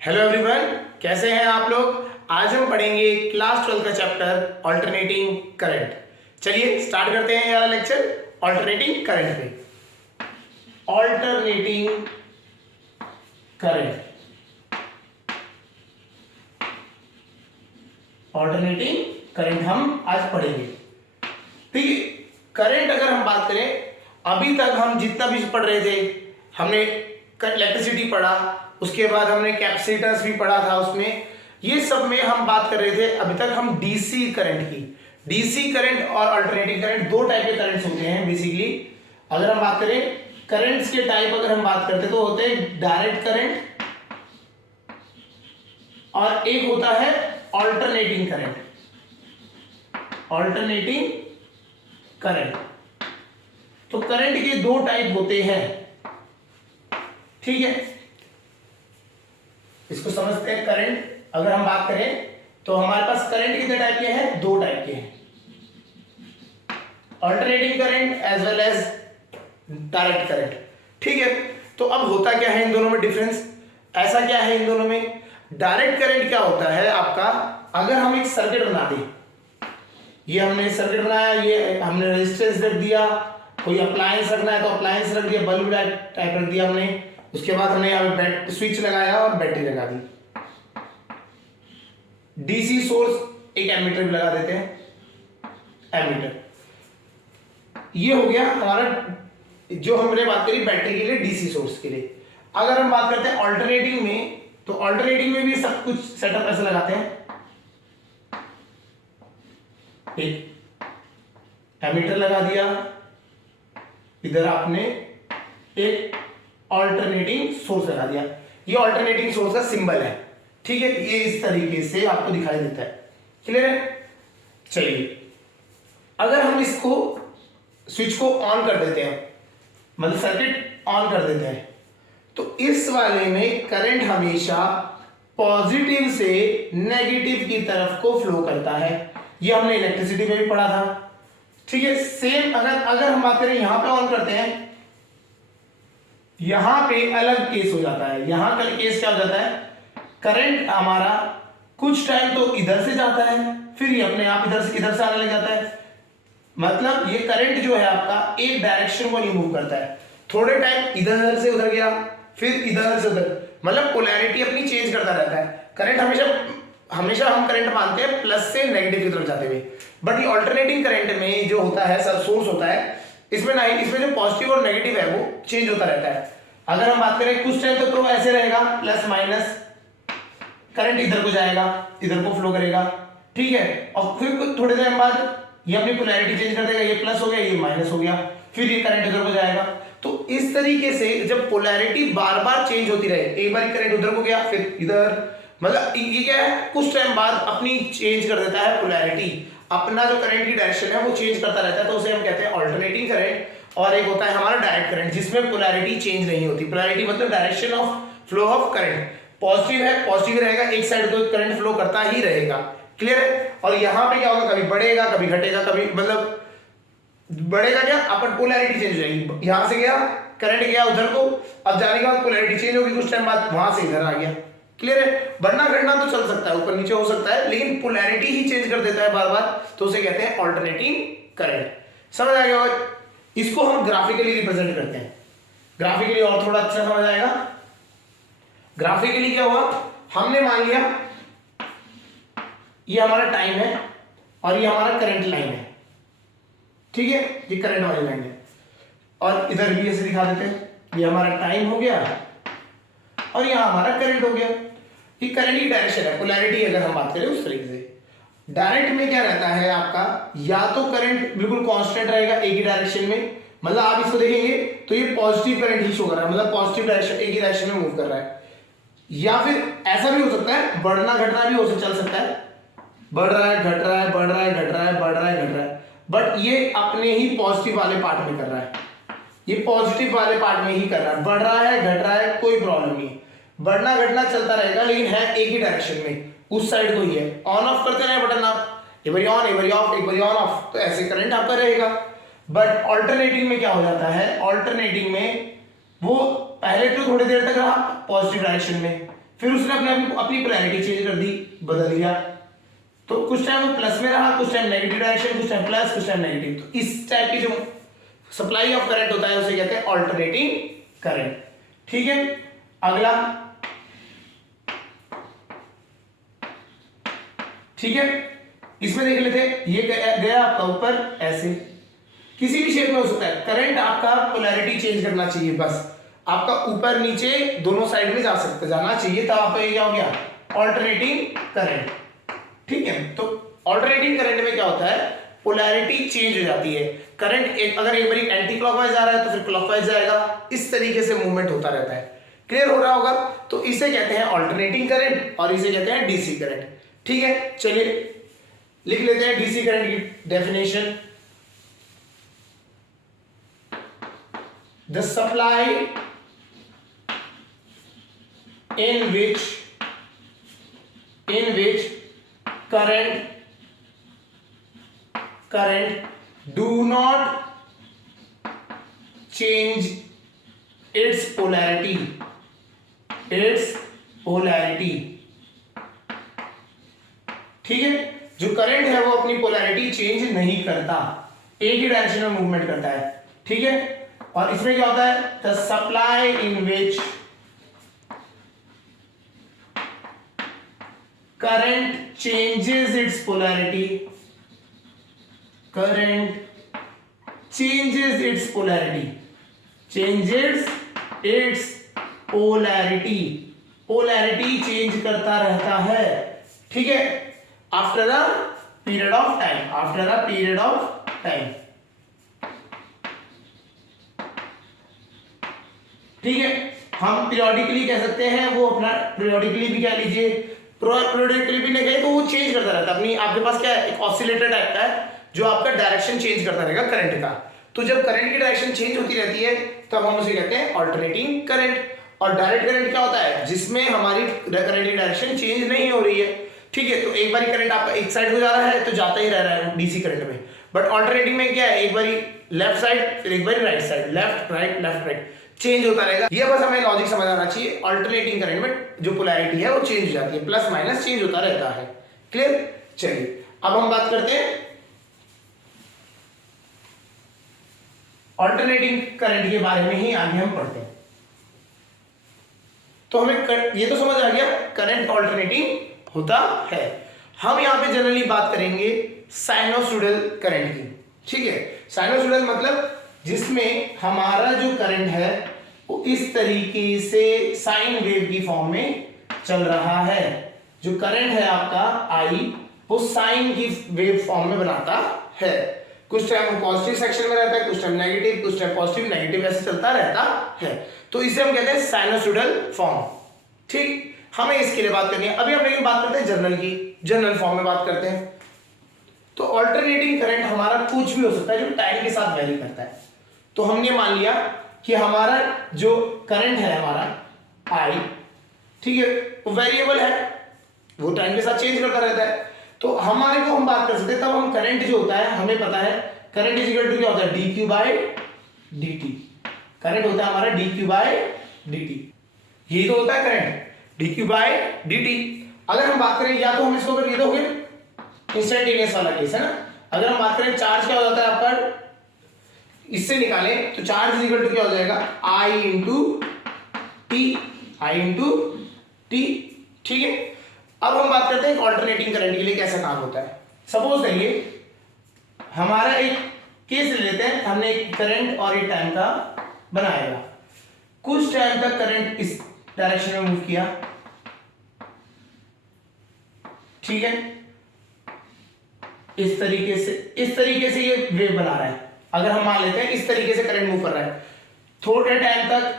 Hello everyone, कैसे हैं आप लोग। आज हम पढ़ेंगे क्लास 12 का चैप्टर ऑल्टरनेटिंग करंट। चलिए स्टार्ट करते हैं ये वाला लेक्चर ऑल्टरनेटिंग करंट पे। ऑल्टरनेटिंग करंट, ऑल्टरनेटिंग करंट हम आज पढ़ेंगे। ठीक है, करंट अगर हम बात करें, अभी तक हम जितना भी पढ़ रहे थे, हमने इलेक्ट्रिसिटी पढ़ा, उसके बाद हमने कैपेसिटर्स भी पढ़ा था उसमें, ये सब में हम बात कर रहे थे। अभी तक हम डीसी करंट की, डीसी करंट और अल्टरनेटिंग करंट दो टाइप के करंट्स होते हैं बेसिकली। अगर हम बात करें करंट्स के टाइप, अगर हम बात करते तो होते हैं डायरेक्ट करंट और एक होता है अल्टरनेटिंग करंट। अल्टरनेटिंग करंट, तो करंट के दो टाइप होते हैं। ठीक है, इसको समझते हैं। करंट अगर हम बात करें तो हमारे पास करंट कितने टाइप के हैं? दो टाइप के हैं, alternating current as well as direct current. ठीक है, तो अब होता क्या है इन दोनों में डिफरेंस, ऐसा क्या है इन दोनों में। डायरेक्ट करंट क्या होता है आपका, अगर हम एक सर्किट बना दें, ये हमने सर्किट बनाया, ये हमने रेजिस्टेंस रख दिया, कोई अप्लायंस रखना है तो अप्लायंस रख दिया, बल्ब टाइप रख दिया हमने, उसके बाद हमने यहाँ स्विच लगाया और बैटरी लगा दी। डीसी सोर्स एक एमीटर भी लगा देते हैं, एमीटर। ये हो गया हमारा, जो हमने बात करी बैटरी के लिए, डीसी सोर्स के लिए। अगर हम बात करते हैं ऑल्टरनेटिंग में, तो ऑल्टरनेटिंग में भी सब कुछ सेटअप ऐसे लगाते हैं। एक एमीटर लगा दिया, इधर आपने एक ऑल्टरनेटिंग सोर्स लगा दिया, ये ऑल्टरनेटिंग सोर्स का सिंबल है। ठीक है, ये इस तरीके से आपको दिखाई देता है। क्लियर है। चलिए, अगर हम इसको स्विच को ऑन कर देते हैं, मतलब सर्किट ऑन कर देते हैं, तो इस वाले में करंट हमेशा पॉजिटिव से नेगेटिव की तरफ को फ्लो करता है। ये हमने इलेक्ट्रिसिटी में भी पढ़ा था। ठीक है, सेम अगर हम बात करें यहां पे ऑन करते हैं, यहां पे अलग केस हो जाता है। यहां का केस क्या हो जाता है, करंट हमारा कुछ टाइम तो इधर से जाता है, फिर ये अपने आप इधर से आने लग जाता है। मतलब ये करंट जो है आपका एक डायरेक्शन को नहीं मूव करता है, थोड़े टाइम इधर से उधर गया, फिर इधर से उधर, मतलब पोलैरिटी अपनी चेंज करता रहता है। करंट हमेशा हम करंट मानते हैं प्लस से नेगेटिव की तरफ जाते हुए, बट ये ऑल्टरनेटिंग करंट में जो होता है सोर्स होता है, इसमें जो पॉजिटिव और नेगेटिव है वो चेंज होता रहता है। अगर हम बात करें कुछ टाइम तो ऐसे रहेगा, प्लस माइनस, करंट इधर को जाएगा, इधर को फ्लो करेगा। ठीक है, और फिर थोड़ी देर बाद ये अपनी पोलैरिटी चेंज कर देगा, ये प्लस हो गया, ये माइनस हो गया, फिर ये करंट इधर को जाएगा। तो इस तरीके से जब पोलैरिटी बार बार चेंज होती रहे, एक बार करंट उधर को गया, फिर इधर, मतलब ये क्या है, कुछ टाइम बाद अपनी चेंज कर देता है पोलैरिटी, अपना जो करंट की डायरेक्शन है वो चेंज करता रहता है, तो उसे हम कहते हैं ऑल्टरनेटिंग करंट। और एक होता है हमारा डायरेक्ट करंट, जिसमें पोलैरिटी चेंज नहीं होती। पोलैरिटी मतलब direction of flow of current, positive है पॉजिटिव रहेगा, एक साइड को करंट फ्लो करता ही रहेगा। क्लियर है। और यहां पे क्या होगा, कभी बढ़ेगा कभी घटेगा, कभी मतलब बढ़ेगा क्या, अपन पोलैरिटी चेंज हो जाएगी, यहां से गया करंट गया उधर को, अब जाने के बाद पोलैरिटी चेंज होगी, कुछ टाइम बाद वहां से इधर आ गया। क्लियर है। बढ़ना घटना तो चल सकता है, ऊपर नीचे हो सकता है, लेकिन पोलैरिटी ही चेंज कर देता है बार बार, तो उसे कहते हैं ऑल्टरनेटिंग करंट। समझ आ गया। इसको हम ग्राफिकली रिप्रेजेंट करते हैं, ग्राफिकली और थोड़ा अच्छा समझ आएगा। ग्राफिकली क्या हुआ, हमने मान लिया ये हमारा टाइम है और ये हमारा करंट लाइन है। ठीक है, ये करंट वाली लाइन है, और इधर भी ऐसे दिखा देते हैं, ये हमारा टाइम हो गया और यहां हमारा करंट हो गया। ये करंट की डायरेक्शन है, पोलैरिटी अगर हम बात करें उस तरीके से। डायरेक्ट में क्या रहता है आपका, या तो करंट बिल्कुल कांस्टेंट रहेगा एक ही डायरेक्शन में, मतलब आप इसको देखेंगे तो ये पॉजिटिव करंट ही शो कर रहा है, मतलब पॉजिटिव डायरेक्शन, एक ही डायरेक्शन में मूव कर रहा है। या फिर ऐसा भी हो सकता है, बढ़ना घटना भी हो चल सकता है, बढ़ रहा है घट रहा है, बढ़ रहा है घट रहा है, बढ़ रहा है घट रहा है, बट ये अपने ही पॉजिटिव वाले पार्ट में कर रहा है, ये पॉजिटिव वाले पार्ट में ही कर रहा है, बढ़ रहा है घट रहा है, कोई प्रॉब्लम नहीं, बढ़ना घटना चलता रहेगा, लेकिन है एक ही डायरेक्शन में, उस साइड को ही है। ऑन ऑफ करते रहे बटन आप, एक बारी ऑन एक बारी ऑफ, एक बारी ऑन ऑफ, तो ऐसे करंट आपका रहेगा। बट ऑल्टरनेटिंग में क्या हो जाता है, ऑल्टरनेटिंग में वो पहले तो थोड़ी देर तक रहा पॉजिटिव डायरेक्शन में, फिर उसने अपनी पोलैरिटी चेंज कर दी, बदल दिया। तो कुछ टाइम वो प्लस में रहा, कुछ टाइम नेगेटिव डायरेक्शन, कुछ टाइम प्लस, कुछ टाइम नेगेटिव। तो इस टाइप की जो सप्लाई ऑफ करंट होता है उसे कहते हैं ऑल्टरनेटिंग करंट। ठीक है, अगला, ठीक है, इसमें देख लेते हैं। ये गया आपका ऊपर ऐसे, किसी भी शेप में हो सकता है। करंट आपका पोलैरिटी चेंज करना चाहिए, बस आपका ऊपर नीचे दोनों साइड में जाना चाहिए, तब आपका ये क्या हो गया, ऑल्टरनेटिंग करंट। ठीक है, तो ऑल्टरनेटिंग करंट में क्या होता है, पोलैरिटी चेंज हो जाती है। करंट अगर एक बार एंटी क्लॉकवाइज आ रहा है तो फिर क्लॉकवाइज जाएगा, इस तरीके से मूवमेंट होता रहता है। क्लियर हो रहा होगा? तो इसे कहते हैं ऑल्टरनेटिंग करंट और इसे कहते हैं डीसी करंट। ठीक है, चलिए लिख लेते हैं डीसी करंट की definition. The supply in which current do not change its polarity ठीक है, जो करंट है वो अपनी पोलैरिटी चेंज नहीं करता, एक ही डायरेक्शन में मूवमेंट करता है। ठीक है, और इसमें क्या होता है, the supply in which current changes its polarity polarity change करता रहता है। ठीक है, after a period of time. ठीक है, हम पीरियोडिकली कह सकते हैं, वो अपना पीरियोडिकली भी कह लीजिए, प्रोडक्टिवली भी नहीं कहे तो वो चेंज करता रहता है। अपनी आपके पास क्या है, एक ऑसिलेटर टाइप का है जो आपका डायरेक्शन चेंज करता रहेगा करंट का। तो जब करंट की डायरेक्शन चेंज होती रहती है तब हम उसे कहते हैं ऑल्टरनेटिंग करंट। और डायरेक्ट करंट क्या होता है, जिसमें हमारी करंट की डायरेक्शन चेंज नहीं हो रही है। ठीक है, तो एक बार करंट आपका एक साइड हो जा रहा है तो जाता ही रह रहा है डीसी करंट में। बट ऑल्टरनेटिंग में क्या है, एक बार लेफ्ट साइड फिर एक बार right side, left right change होता रहेगा। ये बस हमें लॉजिक समझ आना चाहिए। अल्टरनेटिंग करंट में जो पोलैरिटी है वो चेंज हो जाती है, प्लस माइनस चेंज होता रहता है। क्लियर? चलिए अब हम बात करते हैं अल्टरनेटिंग करंट के बारे में ही आगे हम पढ़ते हैं। तो हमें ये तो समझ आ गया करंट अल्टरनेटिंग होता है। हम यहां पे जनरली बात करेंगे साइनोसॉइडल करंट की। ठीक है, साइनोसॉइडल मतलब जिसमें हमारा जो करंट है वो इस तरीके से साइन वेव की फॉर्म में चल रहा है। जो करंट है आपका आई वो साइन की वेव फॉर्म में बनाता है। कुछ टाइम पॉजिटिव सेक्शन में रहता है, कुछ टाइम नेगेटिव, कुछ टाइम पॉजिटिव नेगेटिव, ऐसे चलता रहता है। तो इसे हम कहते हैं साइनोसॉइडल फॉर्म। ठीक, हमें इसके लिए बात करनी है। अभी हम लेकिन बात करते हैं जनरल की, जनरल फॉर्म में बात करते हैं। तो अल्टरनेटिंग करंट हमारा कुछ भी हो सकता है जो टाइम के साथ वेरी करता है। तो हमने मान लिया कि हमारा जो करंट है हमारा आई, ठीक है, वो वेरिएबल है, वो टाइम के साथ चेंज करता रहता है। तो हमारे को हम बात कर सकते हैं, तब हम करंट जो होता है हमें पता है करंट इज इक्वल टू क्या होता है, D Q by D T. Current होता है हमारा D Q by D T, ये तो होता है current D Q by D T. अगर हम बात करें, या तो हम इसको अगर ये तो इंस्टेंटेनियस वाला केस है ना, अगर हम बात करें चार्ज क्या हो जाता है आपका, इससे निकालें तो चार्ज इज इक्वल टू क्या हो जाएगा, आई इंटू टी, आई इंटू टी। ठीक है, अब हम बात करते हैं अल्टरनेटिंग करंट के लिए कैसा काम होता है। सपोज करिए हमारा एक केस ले लेते हैं, हमने एक करंट और एक टाइम का बनाएगा। कुछ टाइम तक करंट इस डायरेक्शन में मूव किया, ठीक है, इस तरीके से ये वेव बना रहा है। अगर हम मान लेते हैं इस तरीके से करंट मूव कर रहा है, थोड़े टाइम तक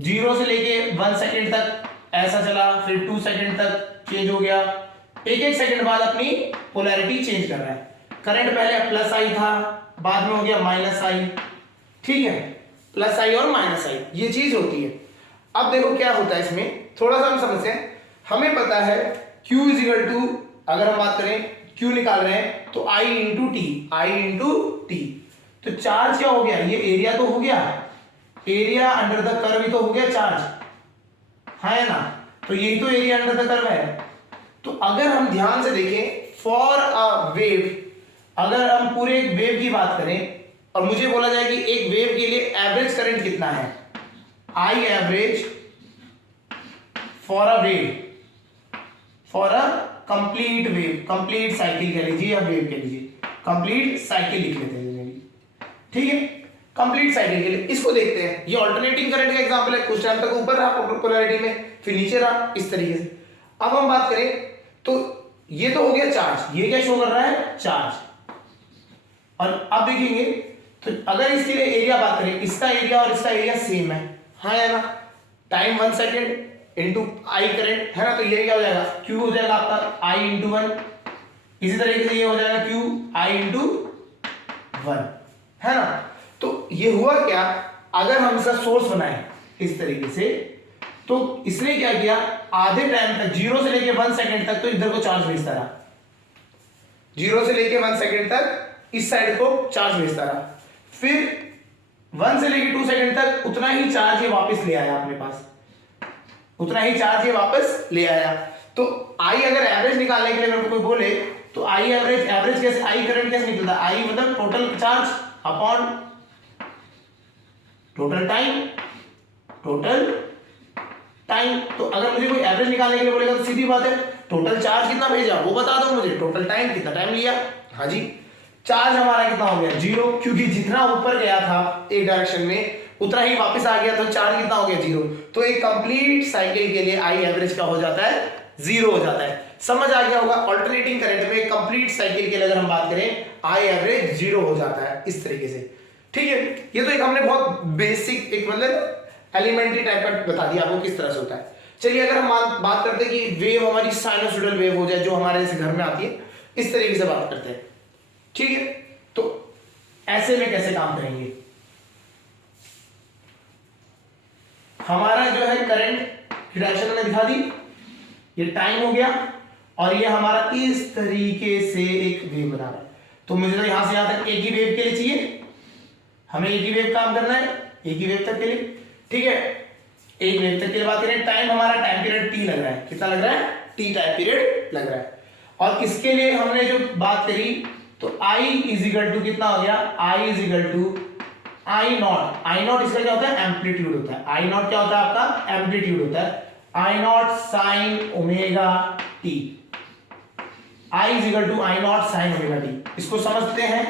0 से लेके 1 सेकेंड तक ऐसा चला, फिर 2 सेकेंड तक चेंज हो गया, एक सेकेंड बाद अपनी पोलैरिटी चेंज कर रहा है। करंट पहले प्लस आई था, बाद में हो गया माइनस आई। ठीक है, प्लस आई और माइनस आई, ये चीज होती है। अब देखो क्या होता है इसमें, थोड़ा सा हम समझते हैं। हमें पता है Q इज इक्वल टू, अगर हम बात करें Q निकाल रहे हैं तो I इंटू टी। तो चार्ज क्या हो गया, ये एरिया तो हो गया, एरिया अंडर द कर्व ही तो हो गया चार्ज, है ना। तो यही तो एरिया अंडर द कर्व है। तो अगर हम ध्यान से देखें फॉर अ वेव, अगर हम पूरे एक वेव की बात करें और मुझे बोला जाए कि एक वेव के लिए एवरेज करंट कितना है, I average for a wave, for a complete wave, complete cycle कह लीजिए या वेव कह लीजिए, कंप्लीट साइकिल लिख लेते हैं, ठीक है, कंप्लीट साइकिल के लिए। इसको देखते हैं, ये अल्टरनेटिंग करंट का एग्जांपल है, कुछ टाइम तक ऊपर रहा पोलैरिटी में, फिर नीचे रहा, इस तरीके से। अब हम बात करें तो ये तो हो गया चार्ज, ये क्या शो कर रहा है, चार्ज। और अब देखेंगे तो अगर इसके लिए एरिया बात करें, इसका एरिया और इसका एरिया सेम है, हाँ है ना, time 1 second into I current है ना, तो ये क्या हो जाएगा, क्यू हो जाएगा आपका आई इंटू 1। इसी तरीके से ये हो जाएगा क्यू आई इंटू 1, है ना। तो ये हुआ क्या, अगर हम इसका सोर्स बनाए इस तरीके से, तो इसने क्या किया, आधे टाइम तक 0 से लेके 1 सेकेंड तक तो इधर को चार्ज भेजता रहा, 0 से लेके 1 सेकेंड तक इस साइड को चार्ज भेजता रहा, फिर 1 से लेके 2 सेकेंड तक उतना ही चार्ज ये वापस ले आया अपने पास, उतना ही चार्ज ये वापस ले आया। तो आई अगर एवरेज निकालने के लिए मेरे को कोई बोले तो आई एवरेज, एवरेज कैसे, आई करंट कैसे निकलता है, आई मतलब total charge upon total time, total time. तो अगर मुझे कोई एवरेज निकालने के लिए बोलेगा तो सीधी बात है, टोटल चार्ज कितना भेजा वो बता दो मुझे, टोटल टाइम कितना टाइम लिया, हाँ जी, चार्ज हमारा कितना हो गया 0, क्योंकि जितना ऊपर गया था एक डायरेक्शन में उतना ही वापस आ गया, तो चार्ज कितना हो गया 0। तो एक कंप्लीट साइकिल के लिए आई एवरेज का हो जाता है 0 हो जाता है। समझ आ गया होगा, अल्टरनेटिंग करंट में कंप्लीट साइकिल के लिए अगर हम बात करें आई एवरेज 0 हो जाता है इस तरीके से, ठीक है। ये तो एक हमने बहुत बेसिक, एक मतलब एलिमेंट्री टाइप का बता दिया आपको किस तरह से होता है। चलिए अगर हम बात करते हैं कि वेव हमारी साइनोसॉइडल वेव हो जाए जो हमारे इस घर में आती है, इस तरीके से बात करते हैं, ठीक है। तो ऐसे में कैसे काम करेंगे, हमारा जो है करंट की डायरेक्शन मैंने दिखा दी, ये टाइम हो गया और ये हमारा इस तरीके से एक वेव बना रहा है। तो मुझे तो यहां से यहां तक एक ही वेव के लिए चाहिए, हमें एक ही वेव काम करना है, एक ही वेव तक के लिए, ठीक है। एक वेव तक के लिए बात करें, टाइम हमारा टाइम पीरियड टी लग रहा है, कितना लग रहा है, टी टाइम पीरियड लग रहा है। और इसके लिए हमने जो बात करी तो I इज इक्वल टू कितना हो गया, I is equal to I naught, I naught इसका क्या होता है, एम्पलीट्यूड होता है, आई नॉट क्या होता है आपका, एम्पलीट्यूड होता है, I naught sine omega t, I is equal to I naught sine omega t. इसको समझते हैं,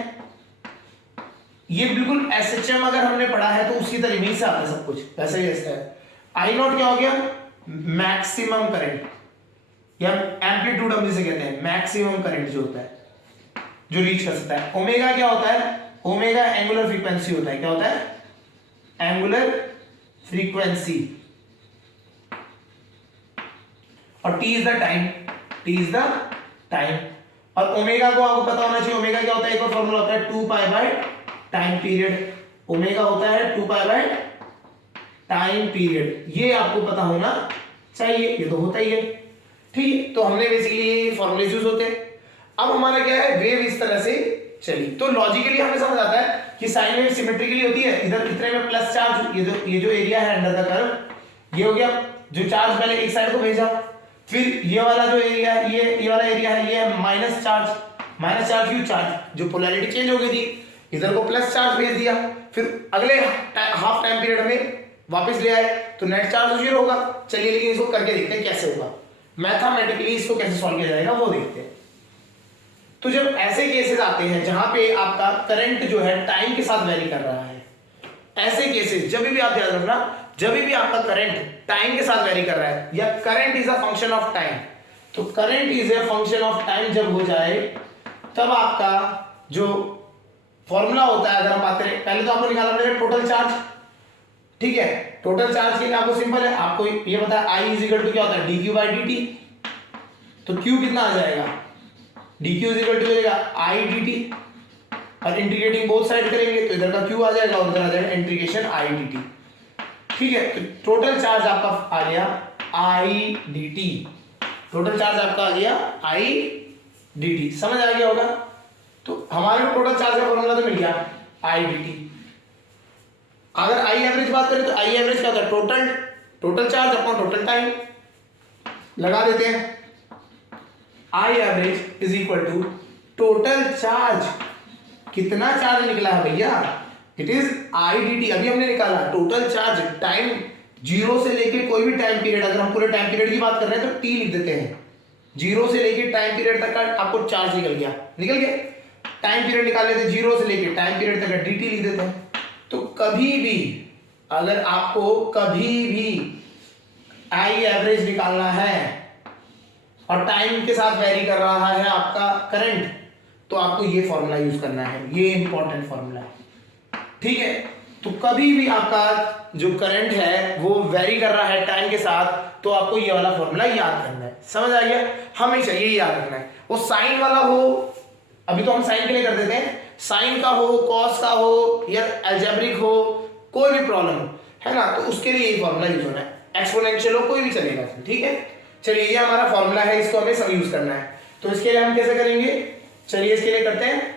ये बिल्कुल SHM अगर हमने पढ़ा है तो उसी तरीके से आता है सब कुछ, वैसे ही ऐसा है। आई नॉट क्या हो गया, मैक्सिमम करंट या एम्पलीट्यूड हम जिसे कहते हैं, मैक्सिमम करंट जो होता है जो रीच कर सकता है। ओमेगा क्या होता है, ओमेगा एंगुलर फ्रीक्वेंसी होता है, क्या होता है, एंगुलर फ्रीक्वेंसी। और T is the time, T is the time. और ओमेगा को आपको पता होना चाहिए, ओमेगा क्या होता है, एक और फॉर्मूला होता है 2 pi by time period, omega होता है 2 पाई बाय टाइम पीरियड, ये आपको पता होना चाहिए, ये तो होता ही है, ठीक है। तो हमने बेसिकली फॉर्मूले यूज होते हैं। अब हमारा क्या है, वेव इस तरह से चली, तो लॉजिकली हमें समझ आता है कि साइन वेव सिमेट्रिकली होती है, इधर कितने में प्लस चार्ज, ये जो एरिया है अंडर द कर्व, ये हो गया जो चार्ज पहले एक साइड को भेजा, फिर ये वाला जो एरिया है, ये वाला एरिया है, ये है माइनस चार्ज, माइनस चार्ज क्यों, चार्ज जो पोलैरिटी चेंज हो गई थी, इधर को प्लस चार्ज भेज दिया, फिर अगले हाफ टाइम पीरियड में वापस ले आए तो नेट चार्ज 0 होगा। चलिए लेकिन इसको करके देखते हैं कैसे होगा, मैथमेटिकली इसको कैसे सॉल्व किया जाएगा वो देखते हैं। तो जब ऐसे केसेस आते हैं जहां पे आपका करंट जो है टाइम के साथ वेरी कर रहा है, ऐसे केसेस जब भी आप ध्यान रखना, जब भी आपका करंट टाइम के साथ वेरी कर रहा है या current is a function of time, तो current is a function of time जब हो जाए तब आपका जो फॉर्मूला होता है, अगर हम बात करें, पहले तो आपको निकालना पड़ेगा टोटल चार्ज, ठीक है। टोटल चार्ज के लिए आपको सिंपल है, आपको ये पता है I इज इक्वल टू क्या होता है, dq बाई dt, तो q कितना आ जाएगा, dq इज इक्वल टू हो जाएगा I dt, और इंटीग्रेटिंग बोथ साइड करेंगे तो इधर का q आ जाएगा और उधर आ जाएगा इंटीग्रेशन I dt, ठीक है। तो टोटल चार्ज आपका आ गया I dt, टोटल चार्ज आपका आ गया I dt, समझ आ गया होगा। तो हमारे को टोटल चार्ज का फॉर्मूला तो मिल गया I dt। अगर आई एवरेज बात करें तो आई एवरेज क्या होता है, total charge upon total time, लगा देते हैं, I average is equal to total charge, कितना चार्ज निकला है भैया, it is I d t, अभी हमने निकाला टोटल चार्ज टाइम जीरो से लेके कोई भी टाइम पीरियड, अगर हम पूरे टाइम पीरियड की बात कर रहे हैं तो टी लिख देते हैं, जीरो से लेके टाइम पीरियड तक का आपको चार्ज निकल गया, टाइम पीरियड निकाल लेते, जीरो से लेके टाइम पीरियड तक का डी टी लिख देते हैं। तो कभी भी अगर आपको कभी भी आई एवरेज निकालना है और टाइम के साथ वेरी कर रहा है आपका करंट, तो आपको ये फॉर्मूला यूज करना है, ये इंपॉर्टेंट फॉर्मूला है, ठीक है। तो कभी भी आपका जो करंट है वो वेरी कर रहा है टाइम के साथ, तो आपको ये वाला फॉर्मूला याद करना है, समझ आ गया, हमेशा ये याद रखना है। वो साइन वाला हो, अभी तो हम साइन के लिए कर देते हैं, साइन का हो, कॉस का हो या अलजेब्रिक हो, कोई भी प्रॉब्लम हो, है ना, तो उसके लिए ये फॉर्मूला यूज होना है, एक्सपोनेंशियल हो कोई भी चलेगा, ठीक है। चलिए ये हमारा फॉर्मूला है, इसको हमें सब यूज करना है। तो इसके लिए हम कैसे करेंगे, चलिए इसके लिए करते हैं।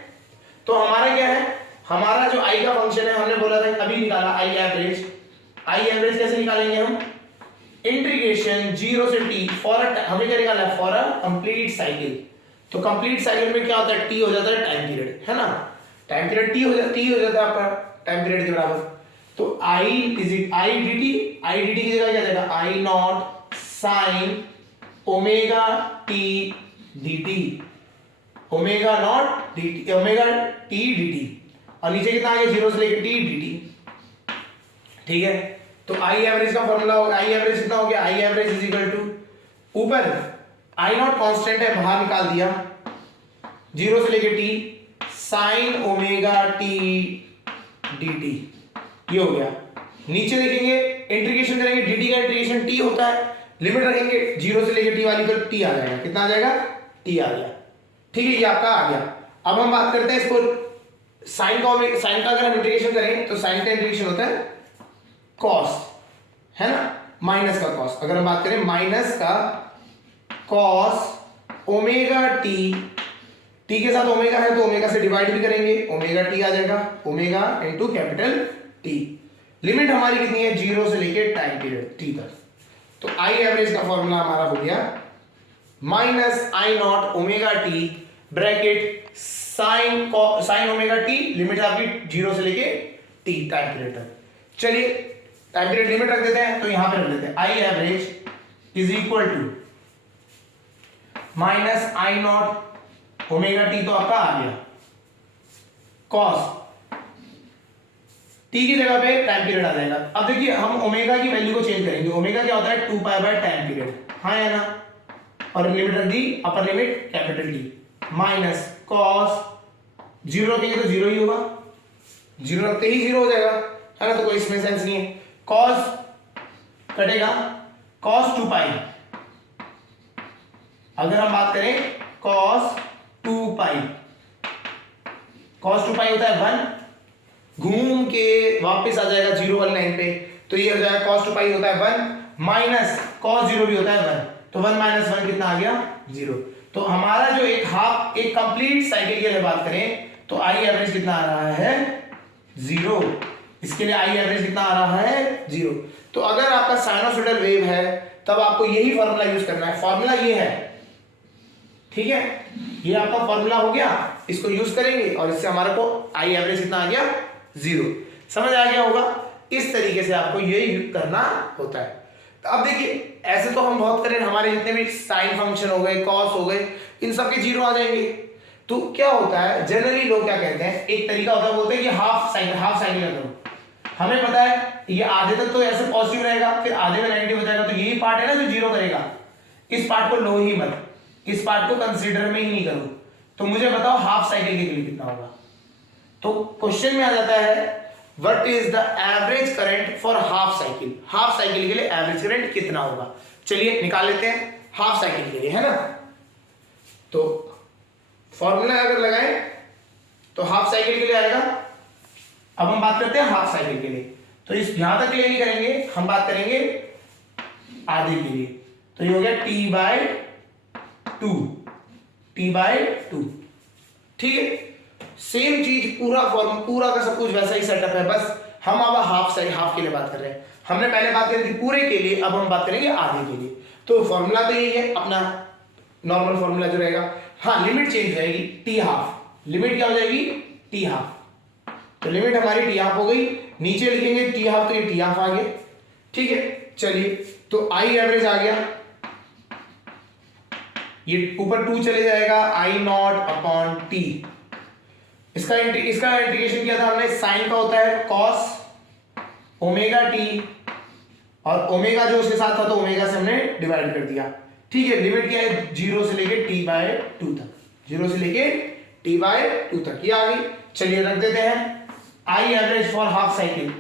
तो हमारा क्या है, हमारा जो आई का फंक्शन है, हमने बोला था अभी निकाला आई एवरेज, आई एवरेज कैसे निकालेंगे हम, इंटीग्रेशन जीरो से टी फॉर हमें क्या निकालना है, फॉर अ कंप्लीट साइकिल। तो कंप्लीट साइकिल में क्या होता है, टी हो जाता है टाइम पीरियड, है ना, टाइम पीरियड टी हो जाता है आपका टाइम पीरियड के बराबर। तो आई डी टी की जगह क्या जाएगा, I naught sine omega t d t, omega naught d t, omega t d t, और नीचे कितना आ गया, जीरो से लेकर टी डी टी, ठीक है। तो आई एवरेज का फॉर्मूला होगा, आई एवरेज कितना हो गया, I average is equal to, ऊपर आई नॉट कांस्टेंट है, बाहर निकाल दिया, जीरो से लेकर T sine omega t d T, ये हो गया। नीचे देखेंगे इंटीग्रेशन करेंगे, डी टी का इंटीग्रेशन टी होता है, लिमिट रखेंगे जीरो से लेकर टी वाली, तो टी आ जाएगा, कितना आ जाएगा, टी आ गया, ठीक है, ये आपका आ गया। अब हम बात करते हैं इसको साइन का अगर हम इंटीग्रेशन करें तो साइन का इंटीग्रेशन होता है कॉस, है ना, माइनस का कॉस, अगर हम बात करें माइनस का कॉस ओमेगा टी, टी के साथ ओमेगा है तो ओमेगा से डिवाइड भी करेंगे, ओमेगा टी आ जाएगा, omega into capital T, limit हमारी कितनी है, जीरो से लेके टाइम पीरियड टी तक। तो आई एवरेज का फॉर्मूला हमारा हो गया minus I naught omega T bracket sign omega T, limit आपकी जीरो से लेके टी टाइम पीरियड तक। चलिए टाइम पीरियड लिमिट रख देते हैं, तो यहां पे रख देते हैं I average is equal to minus I naught omega t, तो आपका आ गया कॉस टी की जगह पे टाइम पीरियड आ जाएगा। अब देखिए हम ओमेगा की वैल्यू को चेंज करेंगे, ओमेगा क्या होता है 2 पाई बाय टाइम पीरियड, हाँ या ना, और लिमिट रख दी upper limit capital T minus cos, zero रखेंगे तो जीरो ही होगा, जीरो रखते ही जीरो हो जाएगा, है ना, तो कोई इसमें सेंस नहीं है, कॉस कटेगा कॉस 2 पाई, अगर हम बात करें कॉस 2 पाई, कॉस 2 पाई होता है 1, घूम के वापस आ जाएगा जीरो वाली लाइन पे, तो ये हो जाएगा cos 2 पाई होता है 1 माइनस cos 0 भी होता है 1, तो 1 माइनस 1 कितना आ गया 0। तो हमारा जो एक कंप्लीट साइकिल के लिए बात करें तो आई एवरेज कितना आ रहा है 0, इसके लिए आई एवरेज कितना आ रहा है 0। तो अगर आपका साइनोसॉइडल वेव है तब आपको यही फॉर्मूला यूज करना है, फॉर्मूला ये है, ठीक है, ये आपका फॉर्मूला हो गया, इसको यूज करेंगे और इससे हमारे को आई एवरेज कितना आ गया 0, समझ आ गया होगा। इस तरीके से आपको ये यूज करना होता है। तो अब देखिए ऐसे तो हम बहुत करें, हमारे जितने भी साइन फंक्शन हो गए, कॉस हो गए, इन सब के 0 आ जाएंगे। तो क्या होता है जनरली लोग क्या कहते हैं, एक तरीका होता है, बोलते हैं कि हाफ साइकिल करो, हमें पता है ये आधे तक तो ऐसे पॉजिटिव रहेगा, फिर आधे में नेगेटिव हो जाएगा, तो यही पार्ट है ना जो 0 करेगा, इस पार्ट को लो ही मत, इस पार्ट को कंसीडर में ही नहीं करो। तो मुझे बताओ हाफ साइकिल के लिए कितना होगा। तो क्वेश्चन में आ जाता है what is the average current for half cycle, half cycle के लिए एवरेज करंट कितना होगा। चलिए निकाल लेते हैं हाफ साइकिल के लिए, है ना। तो फॉर्मूला अगर लगाएं तो हाफ साइकिल के लिए आएगा। अब हम बात करते हैं हाफ साइकिल के लिए, तो इस यहां तक के लिए नहीं करेंगे, हम बात करेंगे आधे के लिए। तो ये हो गया t बाय 2, ठीक है। सेम चीज पूरा का सब कुछ वैसा ही सेटअप है, बस हम अब हाफ के लिए बात कर रहे हैं। हमने पहले बात करी थी पूरे के लिए, अब हम बात करेंगे आधे के लिए। तो फॉर्मूला तो यही है अपना नॉर्मल फॉर्मूला जो रहेगा। हाँ, लिमिट चेंज हो जाएगी, टी हाफ। लिमिट क्या हो जाएगी? T half. तो लिमिट हमारी टी हाफ हो गई, नीचे लिखेंगे टी हाफ, तो ये टी हाफ आ गया। ठीक है, चलिए तो आई एवरेज आ गया, ये ऊपर 2 चले जाएगा, आई नॉट अपॉन टी। इसका इंटीग्रेशन किया था हमने, साइन का होता है कॉस ओमेगा टी, और ओमेगा जो उसके साथ था तो ओमेगा से हमने डिवाइड कर दिया। ठीक है, लिमिट क्या है? 0 से लेके t/2 तक, 0 से लेके t/2 तक ये आ गई। चलिए रख देते हैं I average for half cycle.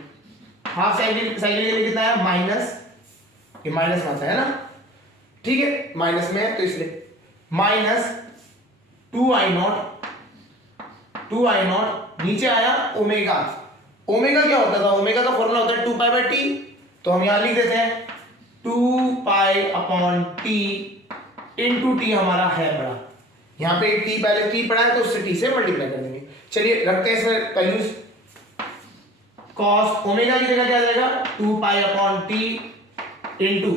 Half cycle के लिए कितना है? माइनस, ये माइनस में आता है ना, ठीक है, माइनस में है तो इसलिए माइनस 2i0 नीचे आया ओमेगा। ओमेगा क्या होता था? ओमेगा का फॉर्मूला होता है 2π/t, तो हम यहां लिख देते हैं 2π/t इंटू टी हमारा है बड़ा, यहां पे t पहले t पड़ा है तो उससे t से मल्टीप्लाई कर देंगे। चलिए रखते हैं इसमें वैल्यूज। cos ओमेगा की जगह क्या आ जाएगा? 2π/t इंटू,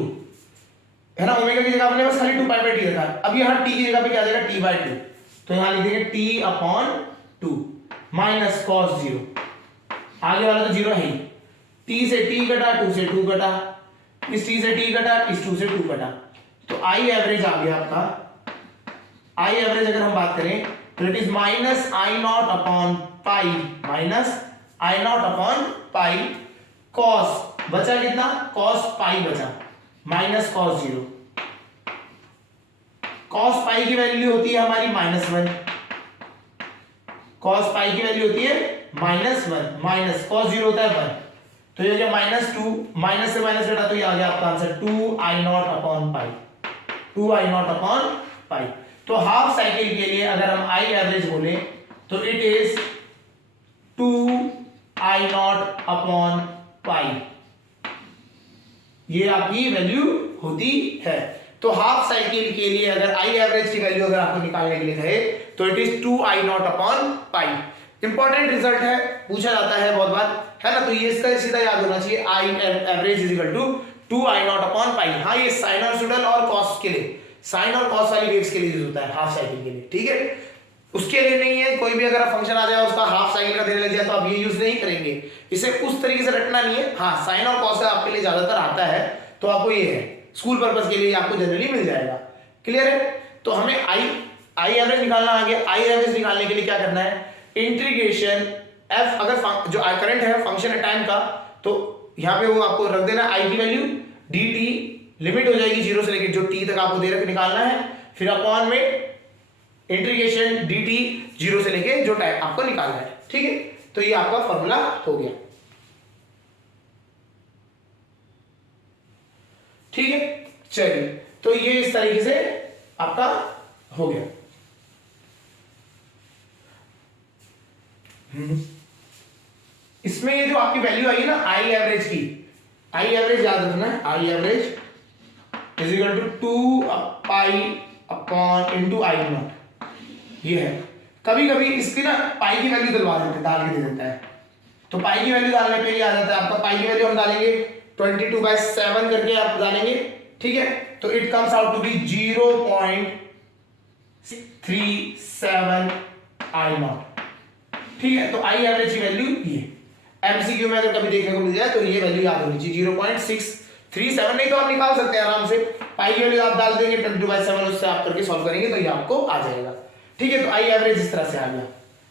है ना, ओमेगा की जगह हमने बस खाली 2π/t रखा। अब यहाँ t की जगह पे क्या आ जाएगा? t/2, तो यहाँ लिख देंगे t/2 माइनस cos 0, आगे वाला तो 0 है ही, t से t कटा, 2 से 2 कटा, इस t से t कटा, इस 2 से 2 कटा, तो आई एवरेज आ गया आपका। आई एवरेज अगर हम बात करें तो it is minus i0 upon pi, minus i0 upon pi cos, बचा कितना? cos पाई बचा, माइनस cos 0। cos पाई की वैल्यू होती है हमारी -1, cos पाई की वैल्यू होती है -1, माइनस cos 0 होता है 1, तो ये हो गया -2, माइनस से माइनस घटा तो ये आ गया आपका आंसर 2i0 अपॉन पाई, 2i0 अपॉन पाई। तो हाफ साइकिल के लिए अगर हम आई एवरेज बोले तो इट इज 2i0 अपॉन पाई, ये आपकी वैल्यू होती है। तो हाफ साइकिल के लिए अगर आई एवरेज की वैल्यू अगर आपको निकालने के लिए कहे तो it is 2i0 upon pi. Important result है, पूछा जाता है बहुत बार, है ना, तो ये इसका सीधा याद होना चाहिए, I average is equal to 2i0 upon pi. हाँ, ये साइनसॉइडल और कॉस के लिए, साइन और कॉस वाली वेव्स के लिए यूज होता है हाफ साइकिल के लिए, ठीक है, उसके लिए नहीं है। कोई भी अगर फंक्शन आ जाए उसका हाफ साइकिल का देने लग जाए तो आप ये यूज नहीं करेंगे, इसे उस तरीके से रटना नहीं है। हाँ, साइन और कॉस का आपके लिए ज्यादातर आता है तो आपको ये है, स्कूल पर्पस के लिए आपको जनरली मिल जाएगा। क्लियर है? तो हमें आई एवरेज निकालना आ गया। आई एवरेज निकालने के लिए क्या करना है? इंटीग्रेशन एफ, अगर जो करंट है फंक्शन है टाइम का, तो यहाँ पे वो आपको रख देना आई की वैल्यू, डी टी लिमिट हो जाएगी 0 से लेकर जो t तक आपको दे रख निकालना है, फिर अपॉन में इंटीग्रेशन डी टी 0 से लेके जो टाइम आपको निकालना है, ठीक है। तो ये आपका फॉर्मूला हो गया, ठीक है। चलिए, तो ये इस तरीके से आपका हो गया। इसमें ये जो आपकी वैल्यू आई है ना आई एवरेज की, आई एवरेज याद रखना है, I average is equal to 2 pi into I naught, ये है। कभी कभी इसकी ना पाई की वैल्यू डाल के दे देता है, तो पाई की वैल्यू डालने पे ये आ जाता है आपका, पाई की वैल्यू हम डालेंगे 22/7 करके आप डालेंगे, ठीक है, तो it comes out to be 0.37 I naught, ठीक है। तो आई एवरेज की वैल्यू ये एमसीक्यू में अगर कभी देखने को मिल जाए तो ये वैल्यू याद होनी चाहिए 0.637, नहीं तो आप निकाल सकते हैं आराम से, पाई की वैल्यू आप डाल देंगे 22/7, उससे आप करके सॉल्व करेंगे तो ये आपको आ जाएगा, ठीक है। तो आई एवरेज इस तरह से आ गया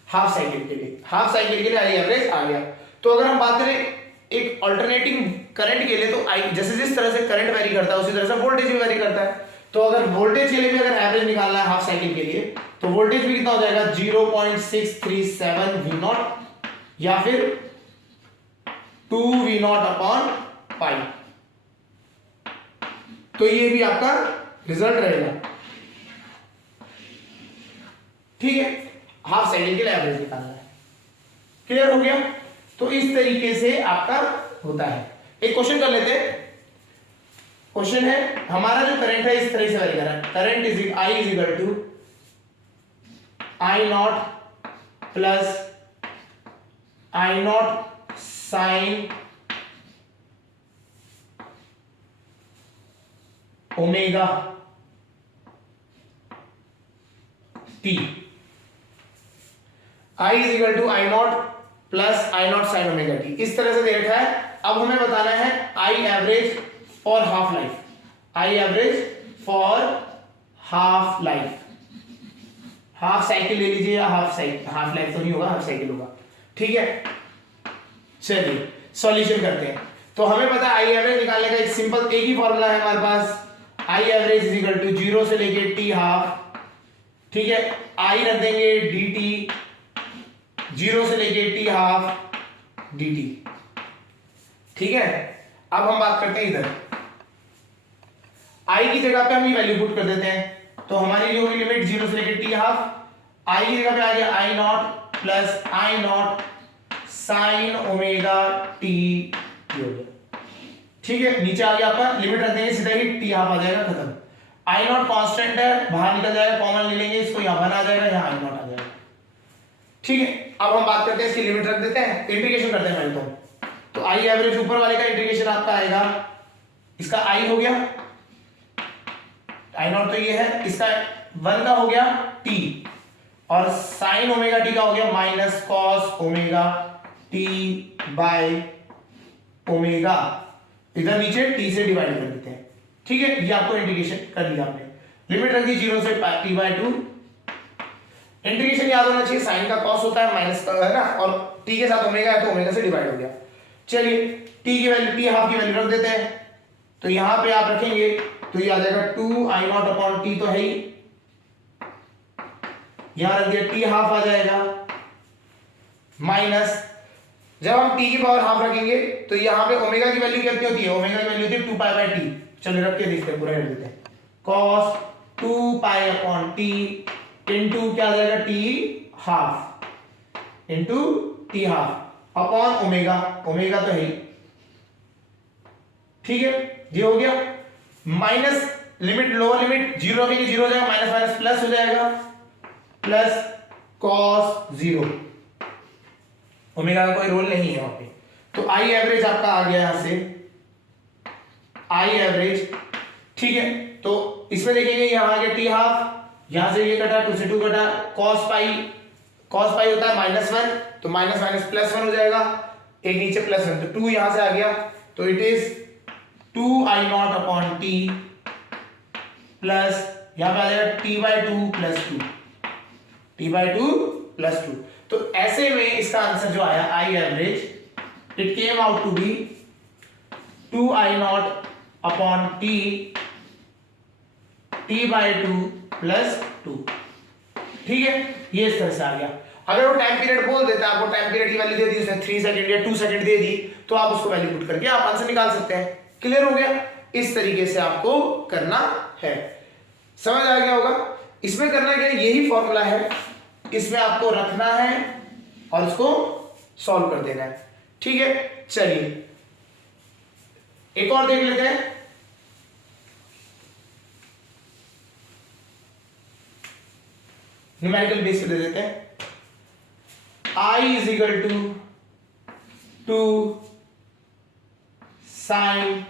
हाफ साइकिल के लिए, हाफ साइकिल के लिए आई एवरेज आ गया। तो अगर हम बात करें एक अल्टरनेटिंग करंट के लिए, तो आई जैसे जिस तरह से करंट वेरी करता है उसी तरह से वोल्टेज भी वेरी करता है। तो अगर वोल्टेज के लिए भी अगर एवरेज निकालना है हाफ साइकिल के लिए, तो वोल्टेज भी कितना हो जाएगा 0.637 वी नॉट या फिर 2 वी नॉट अपॉन पाई, तो ये भी आपका रिजल्ट रहेगा, ठीक है। हाफ साइकिल के लिए एवरेज निकालना है, क्लियर हो गया। तो इस तरीके से आपका होता है। एक क्वेश्चन कर लेते हैं। क्वेश्चन है हमारा जो करंट है इस तरह से वेरी कर रहा है, current is I is equal to I naught plus I naught sine omega t, I is equal to I naught plus I naught sine omega t, इस तरह से दे रखा है। अब हमें बताना है I average for half life, I average for half life, half cycle ले लीजिए या हाफ लाइफ तो नहीं होगा, हाफ साइकिल होगा, ठीक है। चलिए सॉल्यूशन करते हैं। तो हमें पता है आई एवरेज निकालने का एक सिंपल एक ही फॉर्मूला है हमारे पास, I average is equal to 0 से लेके टी हाफ, ठीक है। आई रख देंगे डी टी, 0 से लेके टी हाफ डी टी, ठीक है। अब हम बात करते हैं इधर, आई की जगह पे हम ये वैल्यू पुट कर देते हैं, तो हमारी जो होगी लिमिट 0 से लेके टी हाफ, आई की जगह पे आ गया I naught plus I naught sine omega t हो गया, ठीक है। नीचे आ गया आपका लिमिट रख देंगे, सीधा ही टी हाफ आ जाएगा, खत्म। आई नॉट कांस्टेंट है, बाहर निकल जाएगा, कॉमन ले लेंगे इसको, यहां वन आ जाएगा, यहां आई नॉट आ जाएगा, ठीक है। अब हम बात करते हैं इसकी लिमिट रख देते हैं, इंटीग्रेशन करते हैं पहले तो आई एवरेज ऊपर वाले का इंटीग्रेशन आपका आएगा, इसका आई हो गया आई नॉट तो ये है, इसका 1 का हो गया टी, और साइन ओमेगा टी का हो गया minus cos omega t by omega, इधर नीचे टी से डिवाइड कर देते हैं, ठीक है। ये आपको इंटीग्रेशन कर लिया आपने, लिमिट रख दी 0 से टी बाय 2, इंटीग्रेशन याद होना चाहिए, साइन का कॉस होता है माइनस का है ना, और टी के साथ ओमेगा है तो ओमेगा से डिवाइड हो गया। चलिए टी की वैल्यू टी हाफ की वैल्यू रख देते हैं, तो यहां पे आप रखेंगे तो ये आ जाएगा 2 आई नॉट अपॉन टी, तो है ही, यहां रख दिया टी हाफ आ जाएगा, माइनस जब हम टी की पावर हाफ रखेंगे तो यहां पे ओमेगा की वैल्यू कितनी होती है, ओमेगा की वैल्यू होती है 2 पाई बाय टी, चलो रख के देखते हैं, पूरा रख देते हैं, cos 2 pi upon T into क्या आ जाएगा T half into T half upon omega, omega तो है ही, ठीक है। ये हो गया, माइनस लिमिट लोअर लिमिट 0 रखेंगे 0 हो जाएगा, माइनस माइनस प्लस हो जाएगा, प्लस cos 0, ओमेगा का कोई रोल नहीं है वहां पे, तो आई एवरेज आपका आ गया यहां से आई एवरेज, ठीक है। तो इसमें देखेंगे यहां आ गया टी हाफ, यहां से ये कटा 2 से 2 कटा, cos पाई होता है -1, तो माइनस माइनस प्लस 1 हो जाएगा, एक नीचे प्लस 1, तो 2 यहां से आ गया, तो it is 2 I naught upon t plus यहां पे आ जाएगा t by 2 plus 2, t by 2 plus 2। तो ऐसे में इसका आंसर जो आया I average, it came out to be 2 I naught upon t by 2 plus 2, ठीक है। ये इस तरह से आ गया। अगर वो टाइम पीरियड बोल देता है, आपको टाइम पीरियड की वैल्यू दे दी उसने 3 सेकंड या 2 सेकंड दे दी, तो आप उसको वैल्यू पुट करके आप आंसर निकाल सकते हैं। क्लियर हो गया? इस तरीके से आपको करना है, समझ आ गया होगा। इसमें करना क्या है, यही फॉर्मूला है, इसमें आपको रखना है और उसको सॉल्व कर देना है, ठीक है। चलिए एक और देख लेते हैं। न्यूमेरिकल बेस पे दे देते हैं, I is equal to sine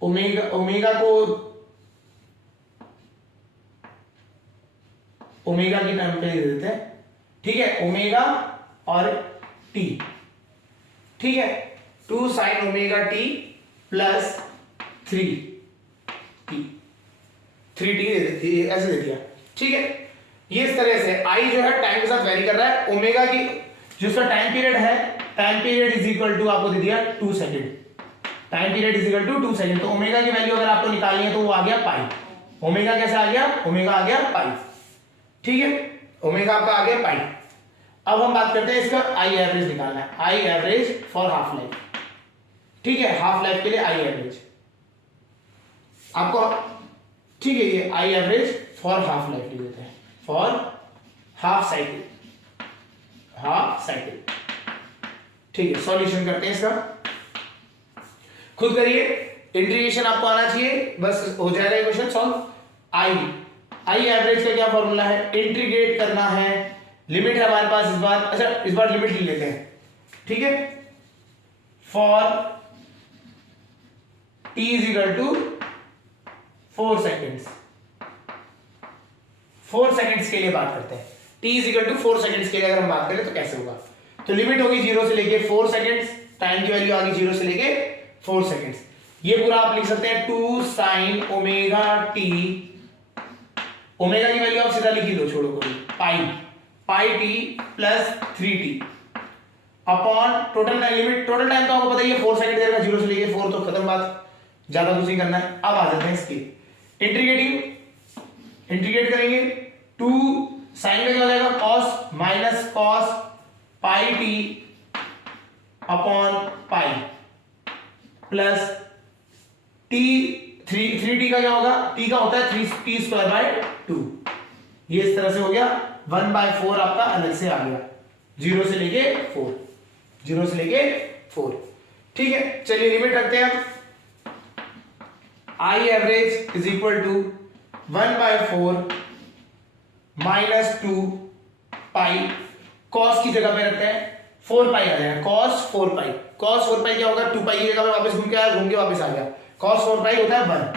omega, omega को ओमेगा की टर्म पे दे देते हैं, ठीक है, ओमेगा और टी, ठीक है, 2 sine omega t plus 3 t दे देती है, ऐसे दे दिया, ठीक है। ये इस तरह से आई जो है टाइम के साथ वेरी कर रहा है, ओमेगा की जो उसका टाइम पीरियड है, time period is equal to आपको दे दिया 2 second, time period is equal to 2 second, तो ओमेगा की वैल्यू अगर आपको निकालनी है तो वो आ गया पाई, ओमेगा कैसे आ गया, ओमेगा आ गया पाई, ठीक है, ओमेगा आपका आ गया पाई। अब हम बात करते हैं इसका आई एवरेज निकालना है, I average for half life, ठीक है, हाफ लाइफ के लिए आई एवरेज आपको, ठीक है, ये I average for half life लिख देते हैं, फॉर हाफ साइकिल, ठीक है। सॉल्यूशन करते हैं इसका, खुद करिए, इंटीग्रेशन आपको आना चाहिए, बस हो जाएगा क्वेश्चन सॉल्व। आई एवरेज का क्या फॉर्मूला है, इंटीग्रेट करना है लिमिट है हमारे पास इस बार, अच्छा इस बार लिमिट ले लेते हैं, ठीक है। For t is equal to 4 seconds, 4 seconds के लिए बात करते हैं। t is equal to 4 seconds के लिए अगर हम बात करें तो कैसे होगा, तो लिमिट होगी 0 से लेके 4 सेकेंड्स, टाइम की वैल्यू आ गई 0 से लेके 4 सेकेंड्स। ये पूरा आप लिख सकते हैं 2 sin ओमेगा t, ओमेगा की वैल्यू आप सीधा लिख ही दो, छोड़ो कोई, पाई t plus 3t upon total time, limit total time तो आपको पता ही है 4 सेकंड देगा, 0 से लेके 4, तो खत्म बात, ज्यादा कुछ नहीं करना है। अब आ जाते हैं इसके इंटीग्रेट करेंगे, 2 साइन में क्या हो जाएगा cos माइनस cos पाई t upon pi plus t 3t का क्या होगा, t का होता है 3t स्क्वायर बाय 2, ये इस तरह से हो गया 1/4 आपका अलग से आ गया, 0 से लेके 4, 0 से लेके 4, ठीक है। चलिए लिमिट रखते हैं हम, I average is equal to 1/4 minus 2 pi, cos की जगह पे रखते हैं 4 पाई आ जाएगा, कॉस 4 पाई, कॉस 4 पाई क्या होगा 2 पाई की जगह पे वापस घूम के आया, घूम के वापस आ गया, कॉस 4 पाई होता है 1,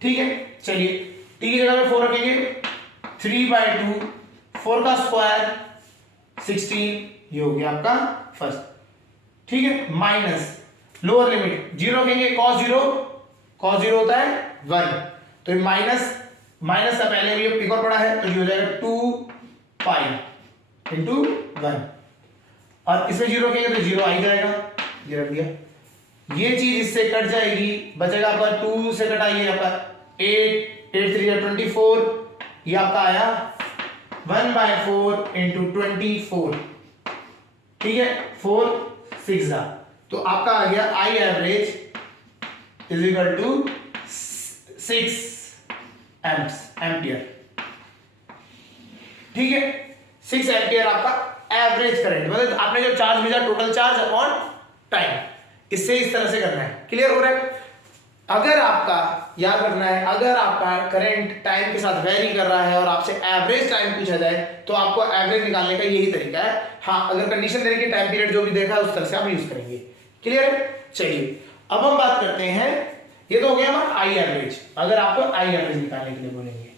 ठीक है। चलिए t की जगह पे 4 रखेंगे, 3/2, 4 का स्क्वायर 16, ये हो गया आपका फर्स्ट, ठीक है। माइनस लोअर लिमिट 0 रखेंगे, cos 0 होता है 1, तो माइनस माइनस का पहले भी एक और पड़ा है, तो ये हो जाएगा 2 पाई इंटू 1, और इसमें 0 रखेंगे तो 0 आ ही जाएगा, ये रख दिया, ये चीज इससे कट जाएगी, बचेगा आपका 2 से कटाइए आपका 8, 8 3 24, ये आपका आया 1/4 इंटू 24, ठीक है, 4 6 तो आपका आ गया I average is equal to 6 ampere, ठीक है। 6 एम्पियर आपका एवरेज करंट, मतलब आपने जो चार्ज भेजा टोटल चार्ज अपॉन टाइम, इससे इस तरह से करना है, क्लियर हो रहा है। अगर आपका याद रखना है, अगर आपका करंट टाइम के साथ वेरी कर रहा है और आपसे एवरेज टाइम पूछा जाए तो आपको एवरेज निकालने का यही तरीका है। हाँ, अगर कंडीशन देने की टाइम पीरियड जो भी देखा है उस तरह से आप यूज करेंगे, क्लियर है। चलिए अब हम बात करते हैं, ये तो हो गया हमारा आई एवरेज, अगर आपको आई एवरेज निकालने के लिए बोलेंगे,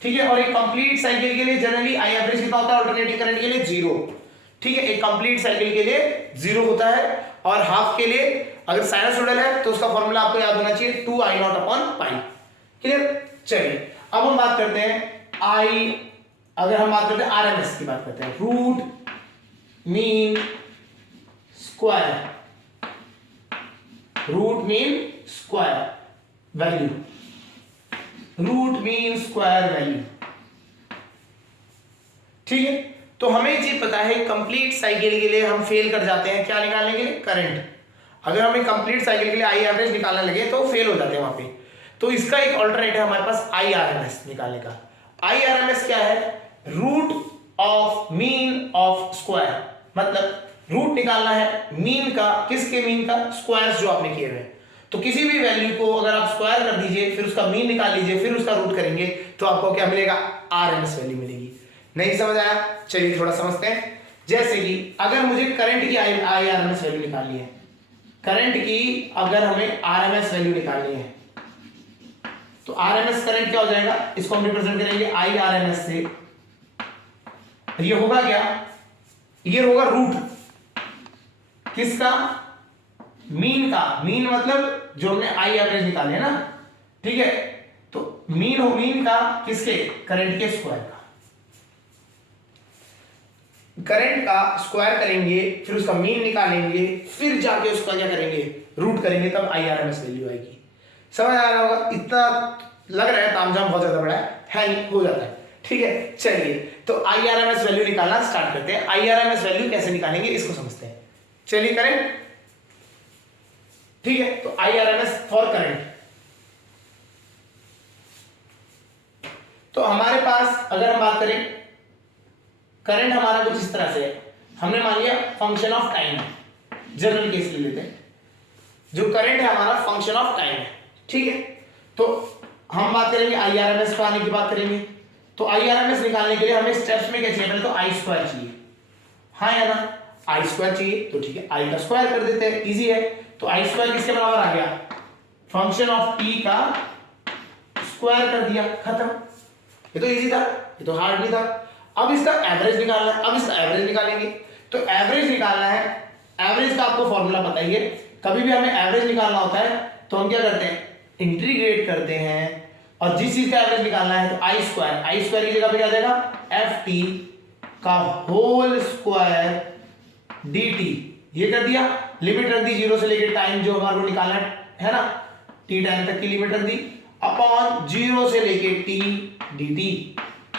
ठीक है। और एक कंप्लीट साइकिल के लिए जनरली आई एवरेज कितना होता है, अल्टरनेटिंग करंट के लिए 0, ठीक है। एक कंप्लीट साइकिल के लिए 0 होता है, और हाफ के लिए अगर साइनसोइडल है तो उसका फॉर्मूला आपको याद होना चाहिए 2I0 अपॉन पाई, क्लियर। चलिए अब हम बात करते हैं आई, अगर हम बात करते हैं आरएमएस की बात करते हैं, root mean square, root mean square value, root mean square value, ठीक है। तो हमें ये पता है कंप्लीट साइकिल के लिए हम फेल कर जाते हैं क्या निकालने के लिए, करंट। अगर हमें कंप्लीट साइकिल के लिए आई एवरेज निकालने लगे तो फेल हो जाते हैं वहां पे, तो इसका एक अल्टरनेट है हमारे पास आई आरएमएस निकालने का। आई आरएमएस क्या है, root of mean of square, मतलब रूट निकालना है मीन का, किसके मीन का, स्क्वायर्स जो आपने किए हुए हैं। तो किसी भी वैल्यू को अगर आप स्क्वायर कर दीजिए, फिर उसका मीन निकाल लीजिए, फिर उसका रूट करेंगे, तो आपको क्या मिलेगा, आरएमएस वैल्यू मिलेगी। नहीं समझ आया, चलिए थोड़ा समझते हैं। जैसे कि अगर मुझे करंट की आई आरएमएस वैल्यू निकालनी है, करंट की अगर हमें आरएमएस वैल्यू निकालनी है, तो आरएमएस करंट क्या हो जाएगा, इसको हम रिप्रेजेंट करेंगे आई आरएमएस से। ये होगा क्या, ये होगा रूट किसका, मीन का, मीन मतलब जो हमने आई एवरेज निकाले है ना, ठीक है। तो मीन हो, मीन का किसके, करंट के स्क्वायर का, करंट का स्क्वायर करेंगे, फिर उसका मीन निकालेंगे, फिर जाके उसका क्या करेंगे, रूट करेंगे, तब आईआरएमएस वैल्यू आएगी। समझ आ रहा होगा, इतना लग रहा है तामझाम बहुत ज्यादा बड़ा है नहीं, हो जाता है, ठीक है। चलिए तो आईआरएमएस वैल्यू निकालना स्टार्ट करते हैं। आईआरएमएस वैल्यू कैसे निकालेंगे इसको समझते हैं, चलिए करें, ठीक है। तो आईआरएमएस फॉर करंट, तो हमारे पास अगर हम बात करें करंट हमारा कुछ इस तरह से है, हमने मान लिया फंक्शन ऑफ टाइम है, जनरल केस ले लेते हैं, जो करंट है हमारा फंक्शन ऑफ टाइम है, ठीक है। तो हम बात करेंगे आईआरएमएस पाने की बात करेंगे, तो आई आर एम एस निकालने के लिए हमें स्टेप्स में क्या चाहिए, पहले तो आई स्क्वायर चाहिए, हाँ या ना, आई स्क्वायर चाहिए, तो ठीक है आई का स्क्वायर कर देते हैं, इजी है। तो आई स्क्वायर किसके बराबर आ गया, फंक्शन ऑफ टी का स्क्वायर कर दिया, खत्म। ये तो इजी था, ये तो हार्ड नहीं था। अब इसका एवरेज निकालना है, अब इसका एवरेज निकालेंगे। तो एवरेज निकालना है, एवरेज का आपको फॉर्मूला पता ही है, कभी भी हमें एवरेज निकालना होता है तो हम क्या करते हैं, इंटीग्रेट करते हैं, और जिस चीज का एवरेज निकालना है तो आई स्क्वायर की जगह पे क्या जाएगा, एफ टी का होल स्क्वायर डी टी, ये कर दिया, लिमिट रख दी 0 से लेकर टाइम जो हमारे को निकालना है ना, टी टाइम तक की लिमिट रख दी, अपॉन 0 से लेके टी डी टी,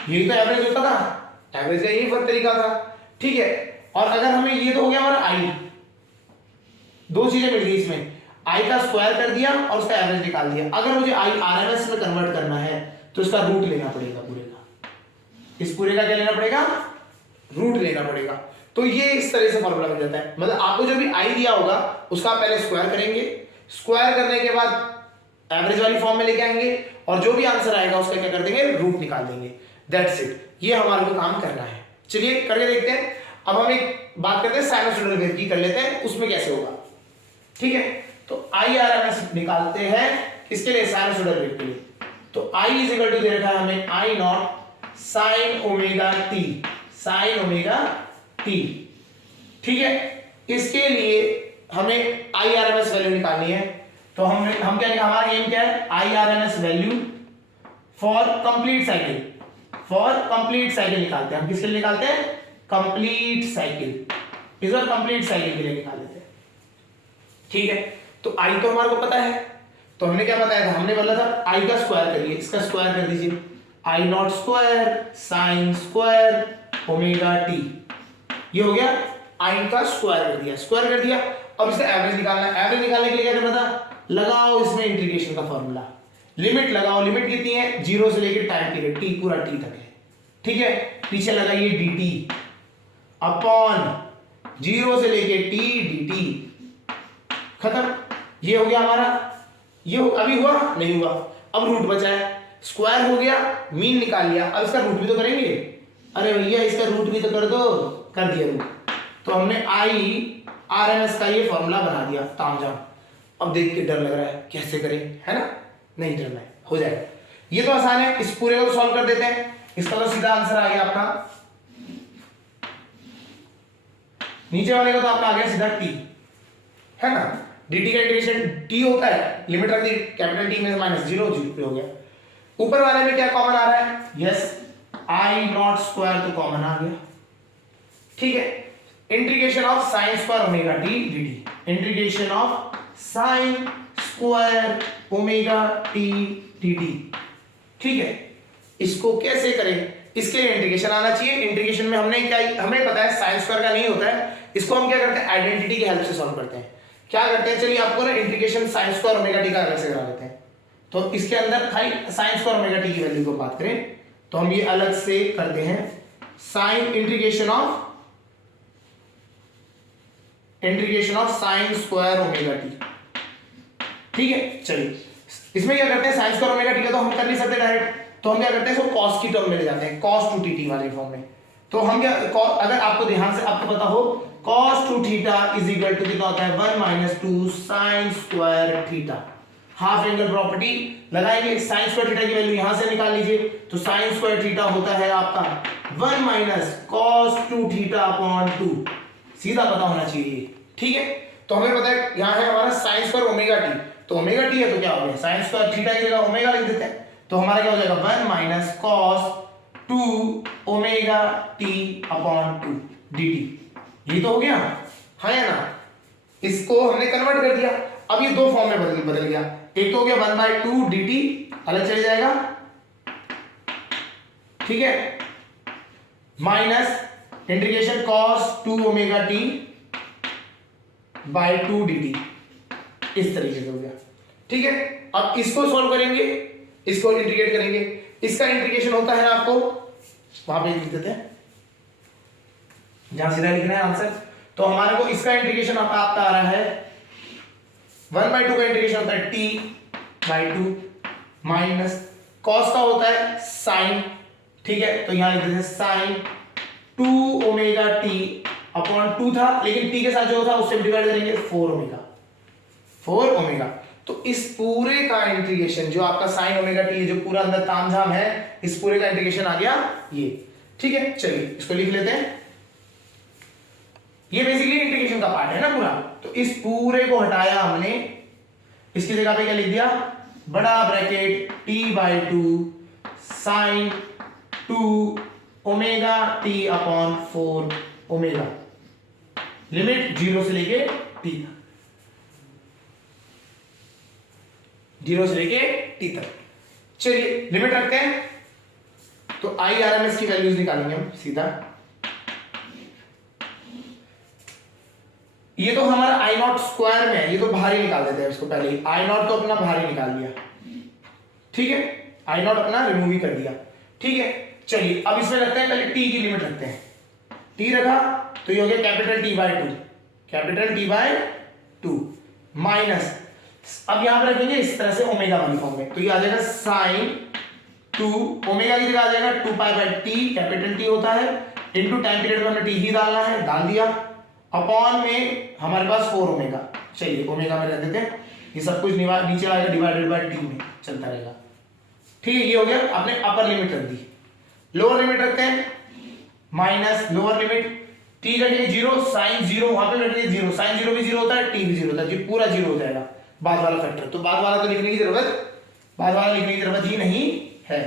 यही तो एवरेज होता था, एवरेज का यही तरीका था, ठीक है। और अगर हमें ये तो हो गया हमारा आई, दो चीजें मिल गई इसमें, आई का स्क्वायर कर दिया और उसका एवरेज निकाल दिया। अगर मुझे आई आरएमएस में कन्वर्ट करना है तो इसका रूट लेना पड़ेगा पूरे का, इस पूरे का क्या लेना पड़ेगा, रूट लेना पड़ेगा। तो ये इस तरह से फॉर्मूला बन जाता है, मतलब आपको जो भी आई दिया होगा उसका पहले स्क्वायर करेंगे, स्क्वायर करने के बाद एवरेज वाली फॉर्म में लेके आएंगे, और जो भी आंसर आएगा उसका क्या कर देंगे, रूट निकाल देंगे, दैट्स इट। ये हमारे को काम करना है, चलिए करके देखते हैं। अब हम एक बात करते हैं साइनसॉइडल वेव की, कर लेते हैं उसमें कैसे होगा, ठीक है। तो आई आर एम एस निकालते हैं इसके लिए, साइनसॉइडल वेव के लिए। तो आई इज इक्वल टू दे रखा है हमें I naught sine omega t, sine omega t, ठीक है। इसके लिए हमें I R M S value निकालनी है, तो हम क्या, हमारा एम क्या है, I R M S value for complete cycle, for complete cycle निकालते हैं हम। किसके लिए निकालते हैं, कंप्लीट साइकिल, इस बार कंप्लीट साइकिल के लिए निकाल लेते हैं, ठीक है। तो आई तो हमारे को पता है, तो हमने क्या बताया था, हमने बोला था आई का स्क्वायर करिए, इसका स्क्वायर कर दीजिए, I naught square sine square omega t, ये हो गया, आई का स्क्वायर कर दिया, स्क्वायर कर दिया। अब इसका एवरेज निकालना है, एवरेज निकालने के लिए क्या करना था, लगाओ इसमें इंटीग्रेशन का फॉर्मूला, लिमिट लगाओ, लिमिट कितनी है, 0 से लेकर टाइम पीरियड टी, पूरा टी तक है, ठीक है। पीछे लगाइए डी टी अपॉन 0 से लेके टी डी टी, खत्म। ये हो गया हमारा, ये अभी हुआ नहीं हुआ, अब रूट बचा है, स्क्वायर हो गया, मीन निकाल लिया, अब इसका रूट भी तो करेंगे, अरे भैया इसका रूट भी तो कर दो, कर दिया रूट। तो हमने आई आर एम एस का ये फॉर्मूला बना दिया तामझाम। अब देख के डर लग रहा है कैसे करें, है ना, नहीं डरना है, हो जाएगा, ये तो आसान है। इस पूरे को सॉल्व कर देते हैं, इसका तो सीधा आंसर आ गया आपका, नीचे वाले का तो आपका आ गया सीधा टी, है ना, dt का इंटीग्रेशन t होता है, लिमिट रख दी कैपिटल T में माइनस 0 पे हो गया। ऊपर वाले में क्या कॉमन आ रहा है, यस आई नॉट स्क्वायर तो कॉमन आ गया, ठीक है। Integration of sine square omega T dt, integration of sine square omega T dt, ठीक है। इसको कैसे करें, इसके लिए इंटीग्रेशन आना चाहिए। इंटीग्रेशन में हमने क्या, हमें पता है साइन स्क्वायर का नहीं होता है, इसको हम क्या करते हैं, आइडेंटिटी की हेल्प से सॉल्व करते हैं। क्या करते हैं, चलिए आपको ना integration sign square omega T का अलग से करा देते हैं। तो इसके अंदर खाली साइन स्क्वायर ओमेगा टी की वैल्यू को बात करें तो हम ये अलग से करते हैं, sine integration of sine square omega t, ठीक है। चलिए इसमें क्या करते हैं, साइन स्क्वायर ओमेगा टी का तो हम कर नहीं सकते डायरेक्ट, तो हम क्या करते हैं, इसको कॉस की टर्म में ले जाते हैं, कॉस टू टी वाले फॉर्म में। तो हम क्या, अगर आपको ध्यान से आपको पता हो, cos 2 theta is equal to कितना होता है, 1 minus 2 sine square theta, half angle property लगाएंगे, साइन स्क्वायर थीटा की वैल्यू यहां से निकाल लीजिए, तो साइन स्क्वायर थीटा होता है आपका 1 माइनस cos 2 थीटा अपॉन 2, सीधा पता होना चाहिए, ठीक है। तो हमें पता है यहां है हमारा साइन स्क्वायर ओमेगा टी, तो ओमेगा टी है तो क्या हो गया, साइन स्क्वायर थीटा की जगह ओमेगा लिख देते हैं, तो हमारा क्या हो जाएगा 1 minus cos 2 omega t upon 2 dt, ये तो हो गया, हाँ या ना। इसको हमने कन्वर्ट कर दिया, अब ये दो फॉर्म में बदल गया, एक तो हो गया 1/2 dt अलग चले जाएगा, ठीक है, minus integration cos 2 omega t by 2 dt, इस तरीके से हो गया, ठीक है। अब इसको सॉल्व करेंगे, इसको इंटीग्रेट करेंगे, इसका इंटीग्रेशन होता है आपको वहां पे लिख देते हैं जहां सीधा लिखना है आंसर। तो हमारे को इसका इंटीग्रेशन आपका आ रहा है 1/2 का इंटीग्रेशन होता है t/2 माइनस cos का होता है sin ठीक है, तो यहां लिख देते हैं साइन 2 ओमेगा टी अपॉन 2 था, लेकिन टी के साथ जो था उससे डिवाइड करेंगे 4 ओमेगा। तो इस पूरे का इंटीग्रेशन जो आपका साइन ओमेगा टी जो पूरा अंदर तामझाम है, इस पूरे का इंटीग्रेशन आ गया ये। ठीक है, चलिए इसको लिख लेते हैं। ये बेसिकली इंटीग्रेशन का पार्ट है ना पूरा। तो इस पूरे को हटाया हमने, इसकी जगह पे क्या लिख दिया, बड़ा bracket t/2 sine 2 omega t upon 4 omega, limit 0 से लेके t तक, 0 से लेके t तक। चलिए लिमिट रखते हैं, तो IRMS की वैल्यूज निकालेंगे हम सीधा। ये तो हमारा I0 स्क्वायर में है, ये तो बाहर ही निकाल देते हैं इसको पहले ही। I0 तो अपना बाहर ही निकाल दिया, ठीक है, I0 अपना रिमूव ही कर दिया। ठीक है, चलिए अब इसमें रखते हैं, पहले t की लिमिट रखते हैं। t रखा तो ये हो गया कैपिटल T/2 माइनस, अब यहां पर रखेंगे इस तरह से ओमेगा वाली फॉर्म में, तो ये आ जाएगा साइन 2 ओमेगा की जगह आ जाएगा 2π/t, कैपिटल T होता है, इनटू टाइम पीरियड में हमें t ही डालना है, डाल दिया, अपॉन में हमारे पास 4 ओमेगा। चलिए ओमेगा में रख देते हैं, ये सब कुछ नीचे आएगा डिवाइडेड बाय t में चलता रहेगा। ठीक है, ये हो गया, आपने अपर लिमिट रख दी। लोअर लिमिट रखते हैं, माइनस लोअर लिमिट t का 0 साइन 0 वहां पे रखिए 0, साइन 0 भी 0 होता है, t भी 0 होता है, जी पूरा 0 हो जाएगा बाद वाला फैक्टर। तो बाद वाला तो लिखने की जरूरत ही नहीं है,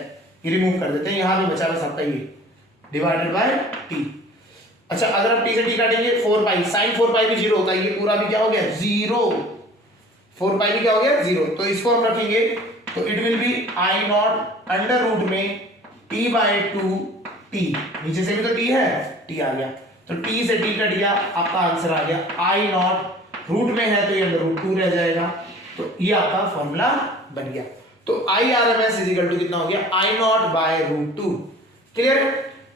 ये रिमूव कर देते हैं। यहां पे बचा बस आपका ये डिवाइडेड बाय t। अच्छा, अगर आप t से t काटेंगे 4π, साइन 4π भी 0 होता है, ये पूरा भी क्या हो गया 0, 4π भी क्या हो गया 0। तो इसको हम रखेंगे तो it will be I0 under root में t/2 t, नीचे से भी तो t है, t आ गया, तो t से t कट गया, आपका आंसर आ गया I0 रूट में है तो ये अंडर रूट 2 रह जाएगा। तो ये आपका फॉर्मूला बन गया। तो IRMS इज इक्वल टू कितना हो गया I0/√2। क्लियर?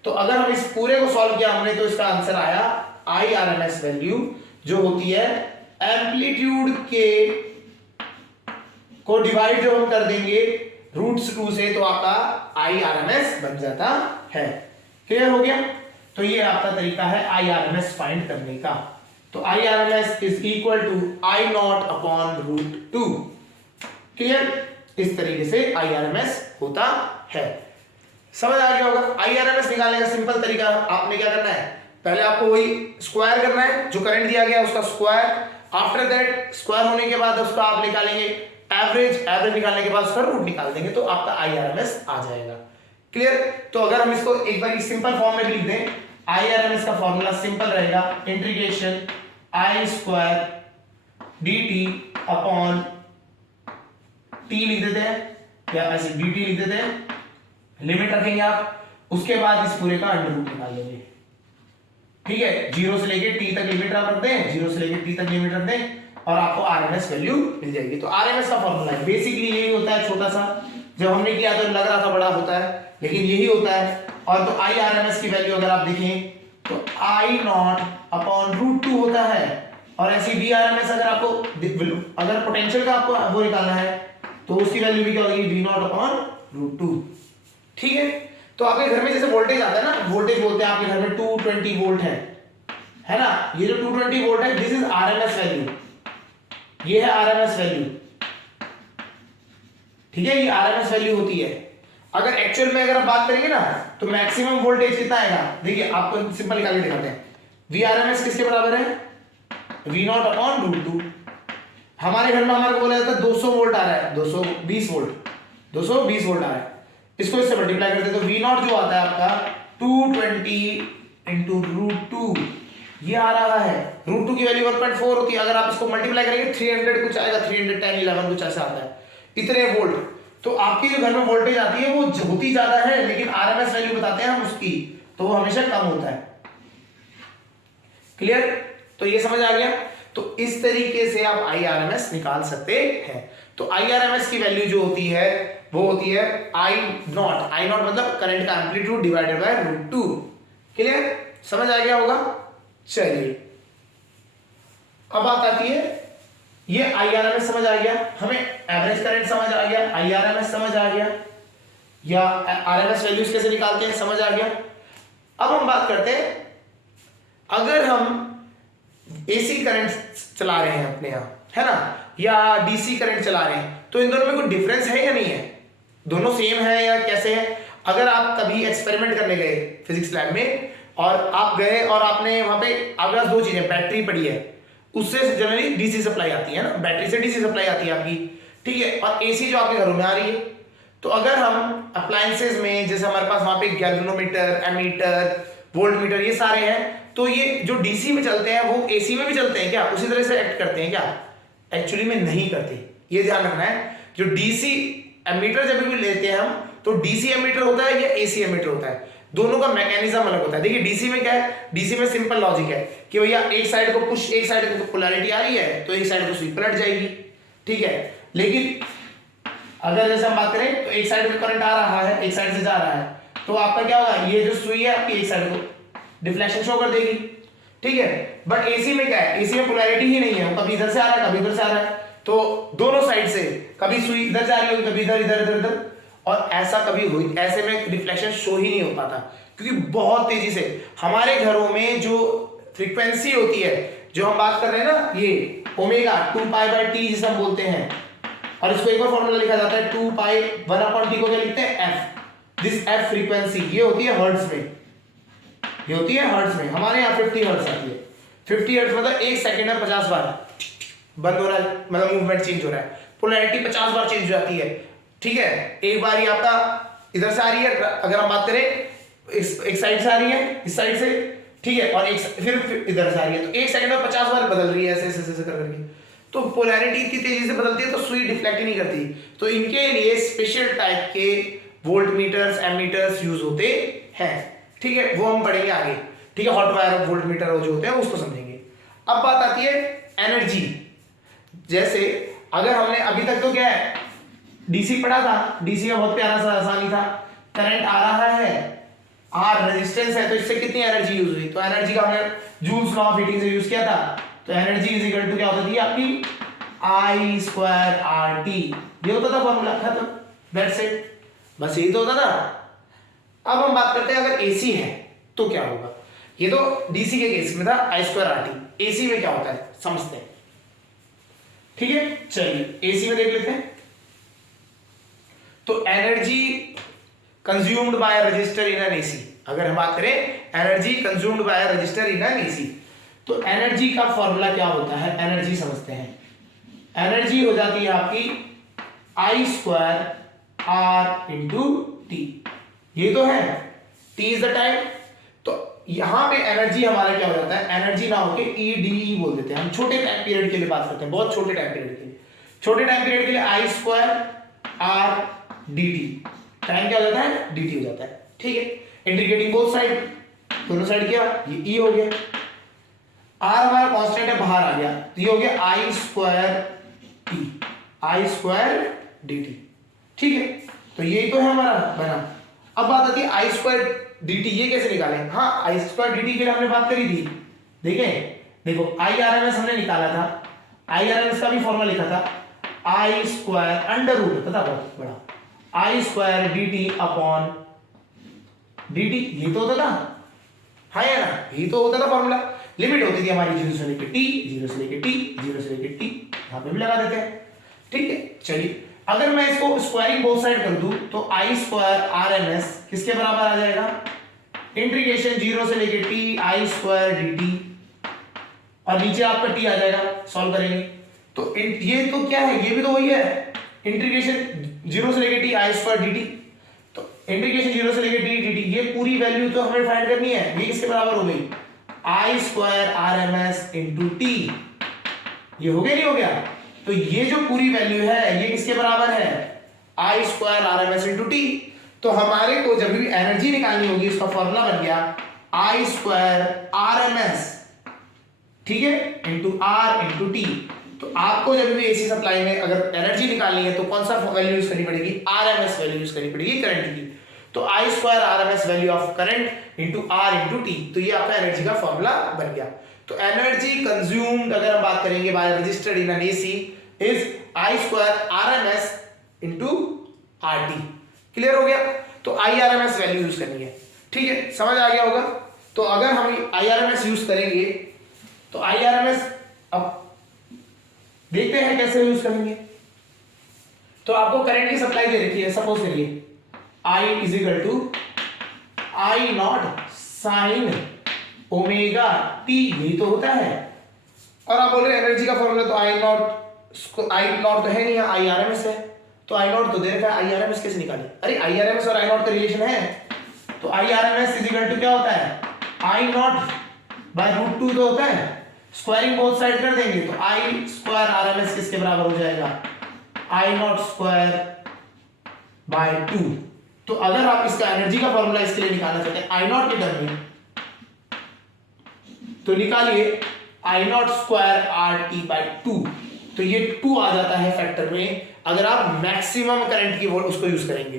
तो अगर हम इस पूरे को सॉल्व किया हमने तो इसका आंसर आया IRMS वैल्यू जो होती है एम्पलीट्यूड के को डिवाइड जो हम कर देंगे √2 से तो आपका IRMS बन जाता है। क्लियर हो गया? तो ये आपका तरीका है IRMS फाइंड करने का। तो IRMS is equal to I0/√2। Clear? इस तरीके से IRMS होता है। समझ आ गया होगा? IRMS निकालने का सिंपल तरीका आपने क्या करना है, पहले आपको वही स्क्वायर करना है जो करंट दिया गया उसका स्क्वायर। आफ्टर दैट स्क्वायर होने के बाद उसका आप निकालेंगे एवरेज निकालने के बाद उसका रूट निकाल देंगे तो आपका IRMS आ जाएगा। क्लियर? तो अगर हम इसको एक बार सिंपल फॉर्म में भी लिख दें, IRMS का फॉर्मूला सिंपल रहेगा, integration I² dt upon t लिख देते हैं या ऐसे dt लिख देते हैं, लिमिट रखेंगे आप, उसके बाद इस पूरे का अंडर रूट निकाल लेंगे। ठीक है, 0 से लेके t तक लिमिट आप रख दें, 0 से लेके t तक लिमिट रख दें और आपको RMS वैल्यू मिल जाएगी। तो RMS का फॉर्मूला है बेसिकली यही होता है, छोटा सा, जब हमने किया तो लग रहा था बड़ा होता है लेकिन यही होता है। और तो IRMS की वैल्यू अगर आप देखें तो I0/√2 होता है, और ऐसी VRMS अगर आपको अगर पोटेंशियल का आपको वो निकालना है तो उसकी वैल्यू भी क्या होगी V0/√2। ठीक है, तो आपके घर में जैसे वोल्टेज आता है ना, वोल्टेज बोलते हैं आपके घर में 220 वोल्ट है ना, ये जो 220 वोल्ट है दिस इज RMS वैल्यू, ये है RMS वैल्यू। ठीक है, ये RMS वैल्यू होती है। अगर एक्चुअल में अगर आप बात करेंगे ना तो मैक्सिमम वोल्टेज कितना आएगा, देखिए आपको सिंपल निकाल के दिखाते हैं। VRMS किसके बराबर है, V0/√2। हमारे घर में हमारे को बोला जाता है 200 वोल्ट आ रहा है, 220 वोल्ट आ रहा है, इसको इससे मल्टीप्लाई करते हैं तो V0 जो आता है आपका 220 × √2, ये आ रहा है। √2 की वैल्यू 1.4 होती है, अगर आप इसको मल्टीप्लाई करेंगे 300 कुछ आएगा, 310 11 कुछ ऐसा आता है, इतने वोल्ट। तो आपकी जो घर में वोल्टेज आती है वो होती ज्यादा है लेकिन RMS वैल्यू बताते हैं हम उसकी, तो वो हमेशा कम होता है। क्लियर? तो ये समझ आ गया। तो इस तरीके से आप IRMS निकाल सकते हैं। तो IRMS की वैल्यू जो होती है वो होती है I0 मतलब करंट का एम्पलीट्यूड डिवाइडेड बाय √2। क्लियर? समझ आ गया होगा? चलिए अब बात आती है, ये IRMS समझ आ गया, हमें एवरेज करंट समझ आ गया, IRMS समझ आ गया। या आरएमएस वैल्यूज कैसे निकालते हैं, समझ आ गया। अब हम बात करते हैं, अगर हम एसी करंट चला रहे हैं अपने यहाँ, है ना, या डीसी करंट चला रहे हैं, तो इन दोनों में कोई डिफरेंस है या नहीं है, दोनों सेम है या कैसे है। अगर आप कभी एक्सपेरिमेंट करने गए फिजिक्स लैब में और आप गए और आपने वहां पे आपके पास दो चीजें, बैटरी पड़ी है, उससे जनरली डीसी सप्लाई आती है ना, बैटरी से डीसी सप्लाई आती है आपकी, ठीक है, और एसी जो आपके घरों में आ रही है। तो अगर हम अप्लायंसेज में, जैसे हमारे पास वहां पे गैल्वेनोमीटर, एमीटर, वोल्टमीटर, ये सारे हैं, तो ये जो डीसी में चलते हैं वो एसी में भी चलते हैं क्या, उसी तरह से एक्ट करते हैं क्या, एक्चुअली में नहीं करते, ये ध्यान रखना है। जो डीसी एमीटर जब भी लेते हैं हम, तो डीसी एमीटर होता है या एसी एमीटर होता है, दोनों का मैकेनिज्म अलग होता है। देखिए डीसी में क्या है, डीसी में सिंपल लॉजिक है कि भैया एक साइड को पुश, एक साइड को पोलैरिटी आ रही है तो एक साइड को सुई पलट जाएगी, ठीक है। लेकिन अगर जैसे हम बात करें तो एक साइड में करंट आ रहा है, एक साइड से जा रहा है, तो आपका क्या होगा, ये जो सुई है आपकी एक साइड को डिफ्लेक्शन शो कर देगी, ठीक है। बट एसी में क्या है, एसी में पोलैरिटी ही नहीं है, वो कभी इधर से आ रहा है कभी इधर से आ रहा है, तो दोनों साइड से कभी सुई इधर जा रही होगी कभी इधर इधर इधर इधर, और ऐसा कभी हुई, ऐसे में रिफ्लेक्शन शो ही नहीं हो पाता, क्योंकि बहुत तेजी से हमारे घरों में जो फ्रीक्वेंसी होती है, जो हम बात कर रहे हैं ना, ये ओमेगा 2π/t जिसे हम बोलते हैं, और इसको एक और फॉर्मूला लिखा जाता है 2π 1/t को क्या लिखते हैं, f। दिस f फ्रीक्वेंसी ये होती है हर्ट्ज में, ये होती है हर्ट्ज में, हमारे यहाँ 50 हर्ट्ज आती है। 50 हर्ट्ज मतलब एक सेकंड में 50 बार बंद हो रहा है, मतलब मूवमेंट चेंज हो रहा है, पोलैरिटी 50 बार चेंज हो जाती है, ठीक है। एक बार ही आपका इधर से आ रही है, अगर हम बात करें एक साइड से आ रही है, इस साइड से, ठीक है, और एक फिर इधर से आ रही है, तो एक सेकंड में 50 बार बदल रही है, ऐसे ऐसे ऐसे कर करके, तो पोलैरिटी इतनी तेजी से बदलती है तो सुई डिफ्लेक्ट ही नहीं करती। तो इनके लिए स्पेशल टाइप के वोल्टमीटर्स, एमीटर्स यूज होते हैं, ठीक है, वो हम पढ़ेंगे आगे, ठीक है। हॉट वायर वोल्टमीटर जो होते हैं उसको समझेंगे। अब बात आती है एनर्जी। जैसे अगर हमने अभी तक तो क्या है, डीसी पढ़ा था, डीसी का बहुत प्यारा सा आसानी था, करंट आ रहा है, आर रेजिस्टेंस है, तो इससे कितनी एनर्जी यूज हुई, तो एनर्जी का हमने जूल्स लॉ ऑफ हीटिंग से यूज किया था, तो एनर्जी इज इक्वल टू क्या होती थी आपकी, I²RT, ये होता था फॉर्मूला, खत्म, दैट्स इट, बस यही तो होता था। अब हम बात करते हैं अगर एसी है तो क्या होगा, ये तो डीसी के केस में था I²RT, एसी में क्या होता है समझते हैं, ठीक है। चलिए एसी में देख लेते हैं। तो energy consumed by register in an AC, अगर हम बात करें energy consumed by register in an AC, तो एनर्जी का फॉर्मूला क्या होता है, एनर्जी समझते हैं। एनर्जी हो जाती है आपकी I²R×T, ये तो है, T इज द टाइम। तो यहां पे एनर्जी हमारा क्या हो जाता है, एनर्जी ना होके EDE बोल देते हैं, हम छोटे टाइम पीरियड के लिए बात करते हैं, बहुत छोटे टाइम पीरियड के लिए, छोटे टाइम पीरियड के लिए I²R/dt, टाइम क्या हो जाता है, dt हो जाता है, ठीक है। इंटीग्रेटिंग बोथ साइड, दोनों साइड किया, ये E हो गया, R हमारा कांस्टेंट है, बाहर आ गया, तो ये हो गया I²T, I²dt, ठीक है। तो ये तो है हमारा बना। अब बात आती है I²dt, ये कैसे निकालें, हाँ I²dt के लिए हमने बात करी थी, देखें, देखो IRMS हमने निकाला था, IRMS का भी फॉर्मूला लिखा था, I² अंडर रूट, पता बहुत बड़ा, I²dt/dt, ये तो होता था, हाँ या ना, ये तो होता था फॉर्मूला। लिमिट होती थी हमारी 0 से लेके t, 0 से लेके t, 0 से लेके t, यहां पे भी लगा देते हैं, ठीक है। चलिए अगर मैं इसको स्क्वायरिंग बोथ साइड कर दूं तो I²RMS किसके बराबर आ जाएगा, इंटीग्रेशन 0 से लेके t I²dt, और नीचे आपका t आ जाएगा, सॉल्व करेंगे तो ये तो क्या है, ये भी तो वही है, इंटीग्रेशन 0 से लेके t I²dt, तो इंटीग्रेशन 0 से लेके t dt, ये पूरी वैल्यू तो हमें फाइंड करनी है, ये किसके बराबर हो गई, I²RMS×T, ये हो गया नहीं हो गया, तो ये जो पूरी वैल्यू है ये किसके बराबर है, I²RMS×T। तो हमारे को जब भी एनर्जी निकालनी होगी, इसका फॉर्मूला बन गया I²RMS, ठीक है, R×T। तो आपको जब भी एसी सप्लाई में अगर एनर्जी निकालनी है तो कौन सा वैल्यू यूज करनी पड़ेगी, RMS वैल्यू यूज करनी पड़ेगी करंट की, तो I²RMS value of current R×T, तो ये आपका एनर्जी का फॉर्मूला बन गया। तो एनर्जी कंज्यूम्ड अगर हम बात करेंगे by registered in an AC is I²RMS×RT, clear हो गया? तो IRMS वैल्यू यूज करनी है, ठीक है, समझ आ गया होगा। तो अगर हम IRMS यूज करेंगे तो IRMS अब देखते हैं कैसे यूज करेंगे। तो आपको करंट की सप्लाई दे रखी है, सपोज करिए I is equal to I naught sine omega t, यही तो होता है। और आप बोल रहे हैं एनर्जी का फॉर्मूला तो I नॉट तो है नहीं, IRMS है, तो I नॉट तो दे रखा है, IRMS कैसे निकालें? अरे IRMS और I नॉट का रिलेशन है, तो IRMS इज इक्वल टू क्या होता है, I नॉट बाय रूट 2 तो होता है, स्क्वायरिंग बोथ साइड कर देंगे तो I स्क्वायर RMS किसके बराबर हो जाएगा, I नॉट स्क्वायर बाय 2। तो अगर आप इसका एनर्जी का फॉर्मूला इसके लिए निकालना चाहते हैं I नॉट के टर्म में, तो निकालिए I naught square RT by 2, तो ये 2 आ जाता है फैक्टर में। अगर आप मैक्सिमम करंट की उसको यूज करेंगे,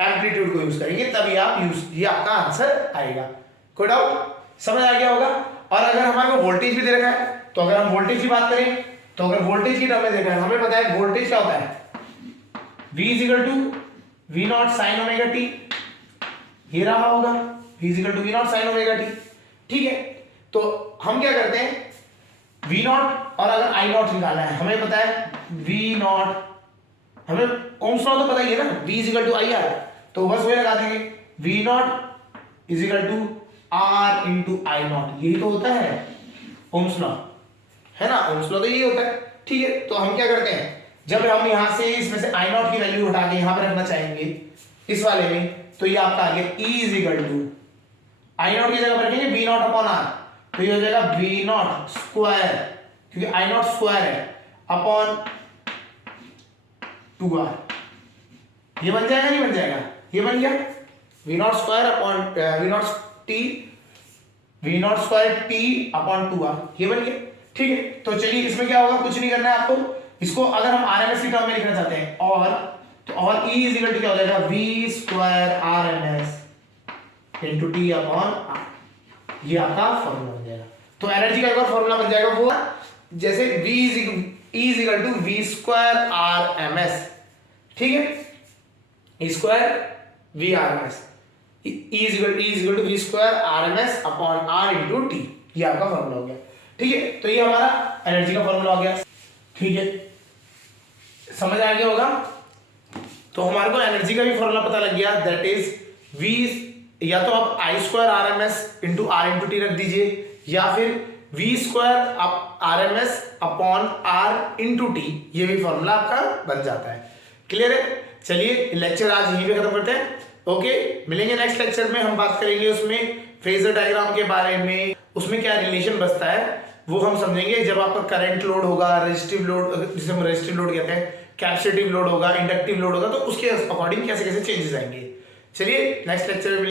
एम्पलीट्यूड को यूज करेंगे, तभी आप ये आपका आंसर आएगा। कोई डाउट? समझ आ गया होगा। और अगर हमारे को वोल्टेज भी दे रखा है, तो अगर हम वोल्टेज की बात करें, तो अगर वोल्टेज की टर्म में देखा है, हमें पता है वोल्टेज क्या होता है, V is equal to V naught sine omega t, ये रहा होगा V is equal to V naught sine omega t, ठीक है। तो हम क्या करते हैं, V नॉट और अगर I नॉट निकालना है, हमें पता है V नॉट, हमें ओम्स लॉ तो पता ही है ना, V is equal to IR, तो बस वही लगा देंगे V naught is equal to R into I naught, यही तो होता है ओम्स लॉ, है ना, ओम्स लॉ तो यही होता है, ठीक है। तो हम क्या करते हैं, जब हम यहां से इसमें से I नॉट की वैल्यू उठा के यहां पर रखना चाहेंगे इस वाले में, तो ये आपका आ गया E is equal to I naught की जगह पर रखेंगे V नॉट अपॉन R, तो ये हो जाएगा V नॉट स्क्वायर, क्योंकि I नॉट स्क्वायर है, अपॉन 2R। ये बन जाएगा नहीं बन जाएगा, ये बन गया V not square upon V not square T upon 2R, ये बन गया, ठीक है। तो चलिए इसमें क्या होगा, कुछ नहीं करना है आपको, इसको अगर हम RMS की टर्म में लिखना चाहते हैं, और E इज इक्वल टू क्या हो जाएगा, V square RMS into T upon R, ये आपका फॉर्मूला बन जाएगा। तो एनर्जी का एक और फॉर्मूला बन जाएगा, वो जैसे E is equal to V square RMS, ठीक है, E square V RMS, E is equal to V square RMS upon R into T, ये आपका फॉर्मूला हो गया, ठीक है। तो ये हमारा एनर्जी का फॉर्मूला हो गया, ठीक है, समझ आ गया होगा। तो हमारे को एनर्जी का भी फॉर्मूला पता लग गया, दैट इज V, या तो आप I square RMS into R into T रख दीजिए, या फिर V square RMS upon R into T, ये भी फॉर्मूला आपका बन जाता है। क्लियर है? चलिए लेक्चर आज यहीं पे खत्म करते हैं। ओके, मिलेंगे नेक्स्ट लेक्चर में, हम बात करेंगे उसमें फेजर डायग्राम के बारे में, उसमें क्या रिलेशन बसता है वो हम समझेंगे। जब आपका करंट लोड होगा, रेजिस्टिव लोड, जिसे हम रेजिस्टिव लोड कहते हैं, कैपेसिटिव लोड होगा, इंडक्टिव लोड होगा, तो उसके अकॉर्डिंग कैसे कैसे चेंजेस आएंगे। चलिए नेक्स्ट लेक्चर में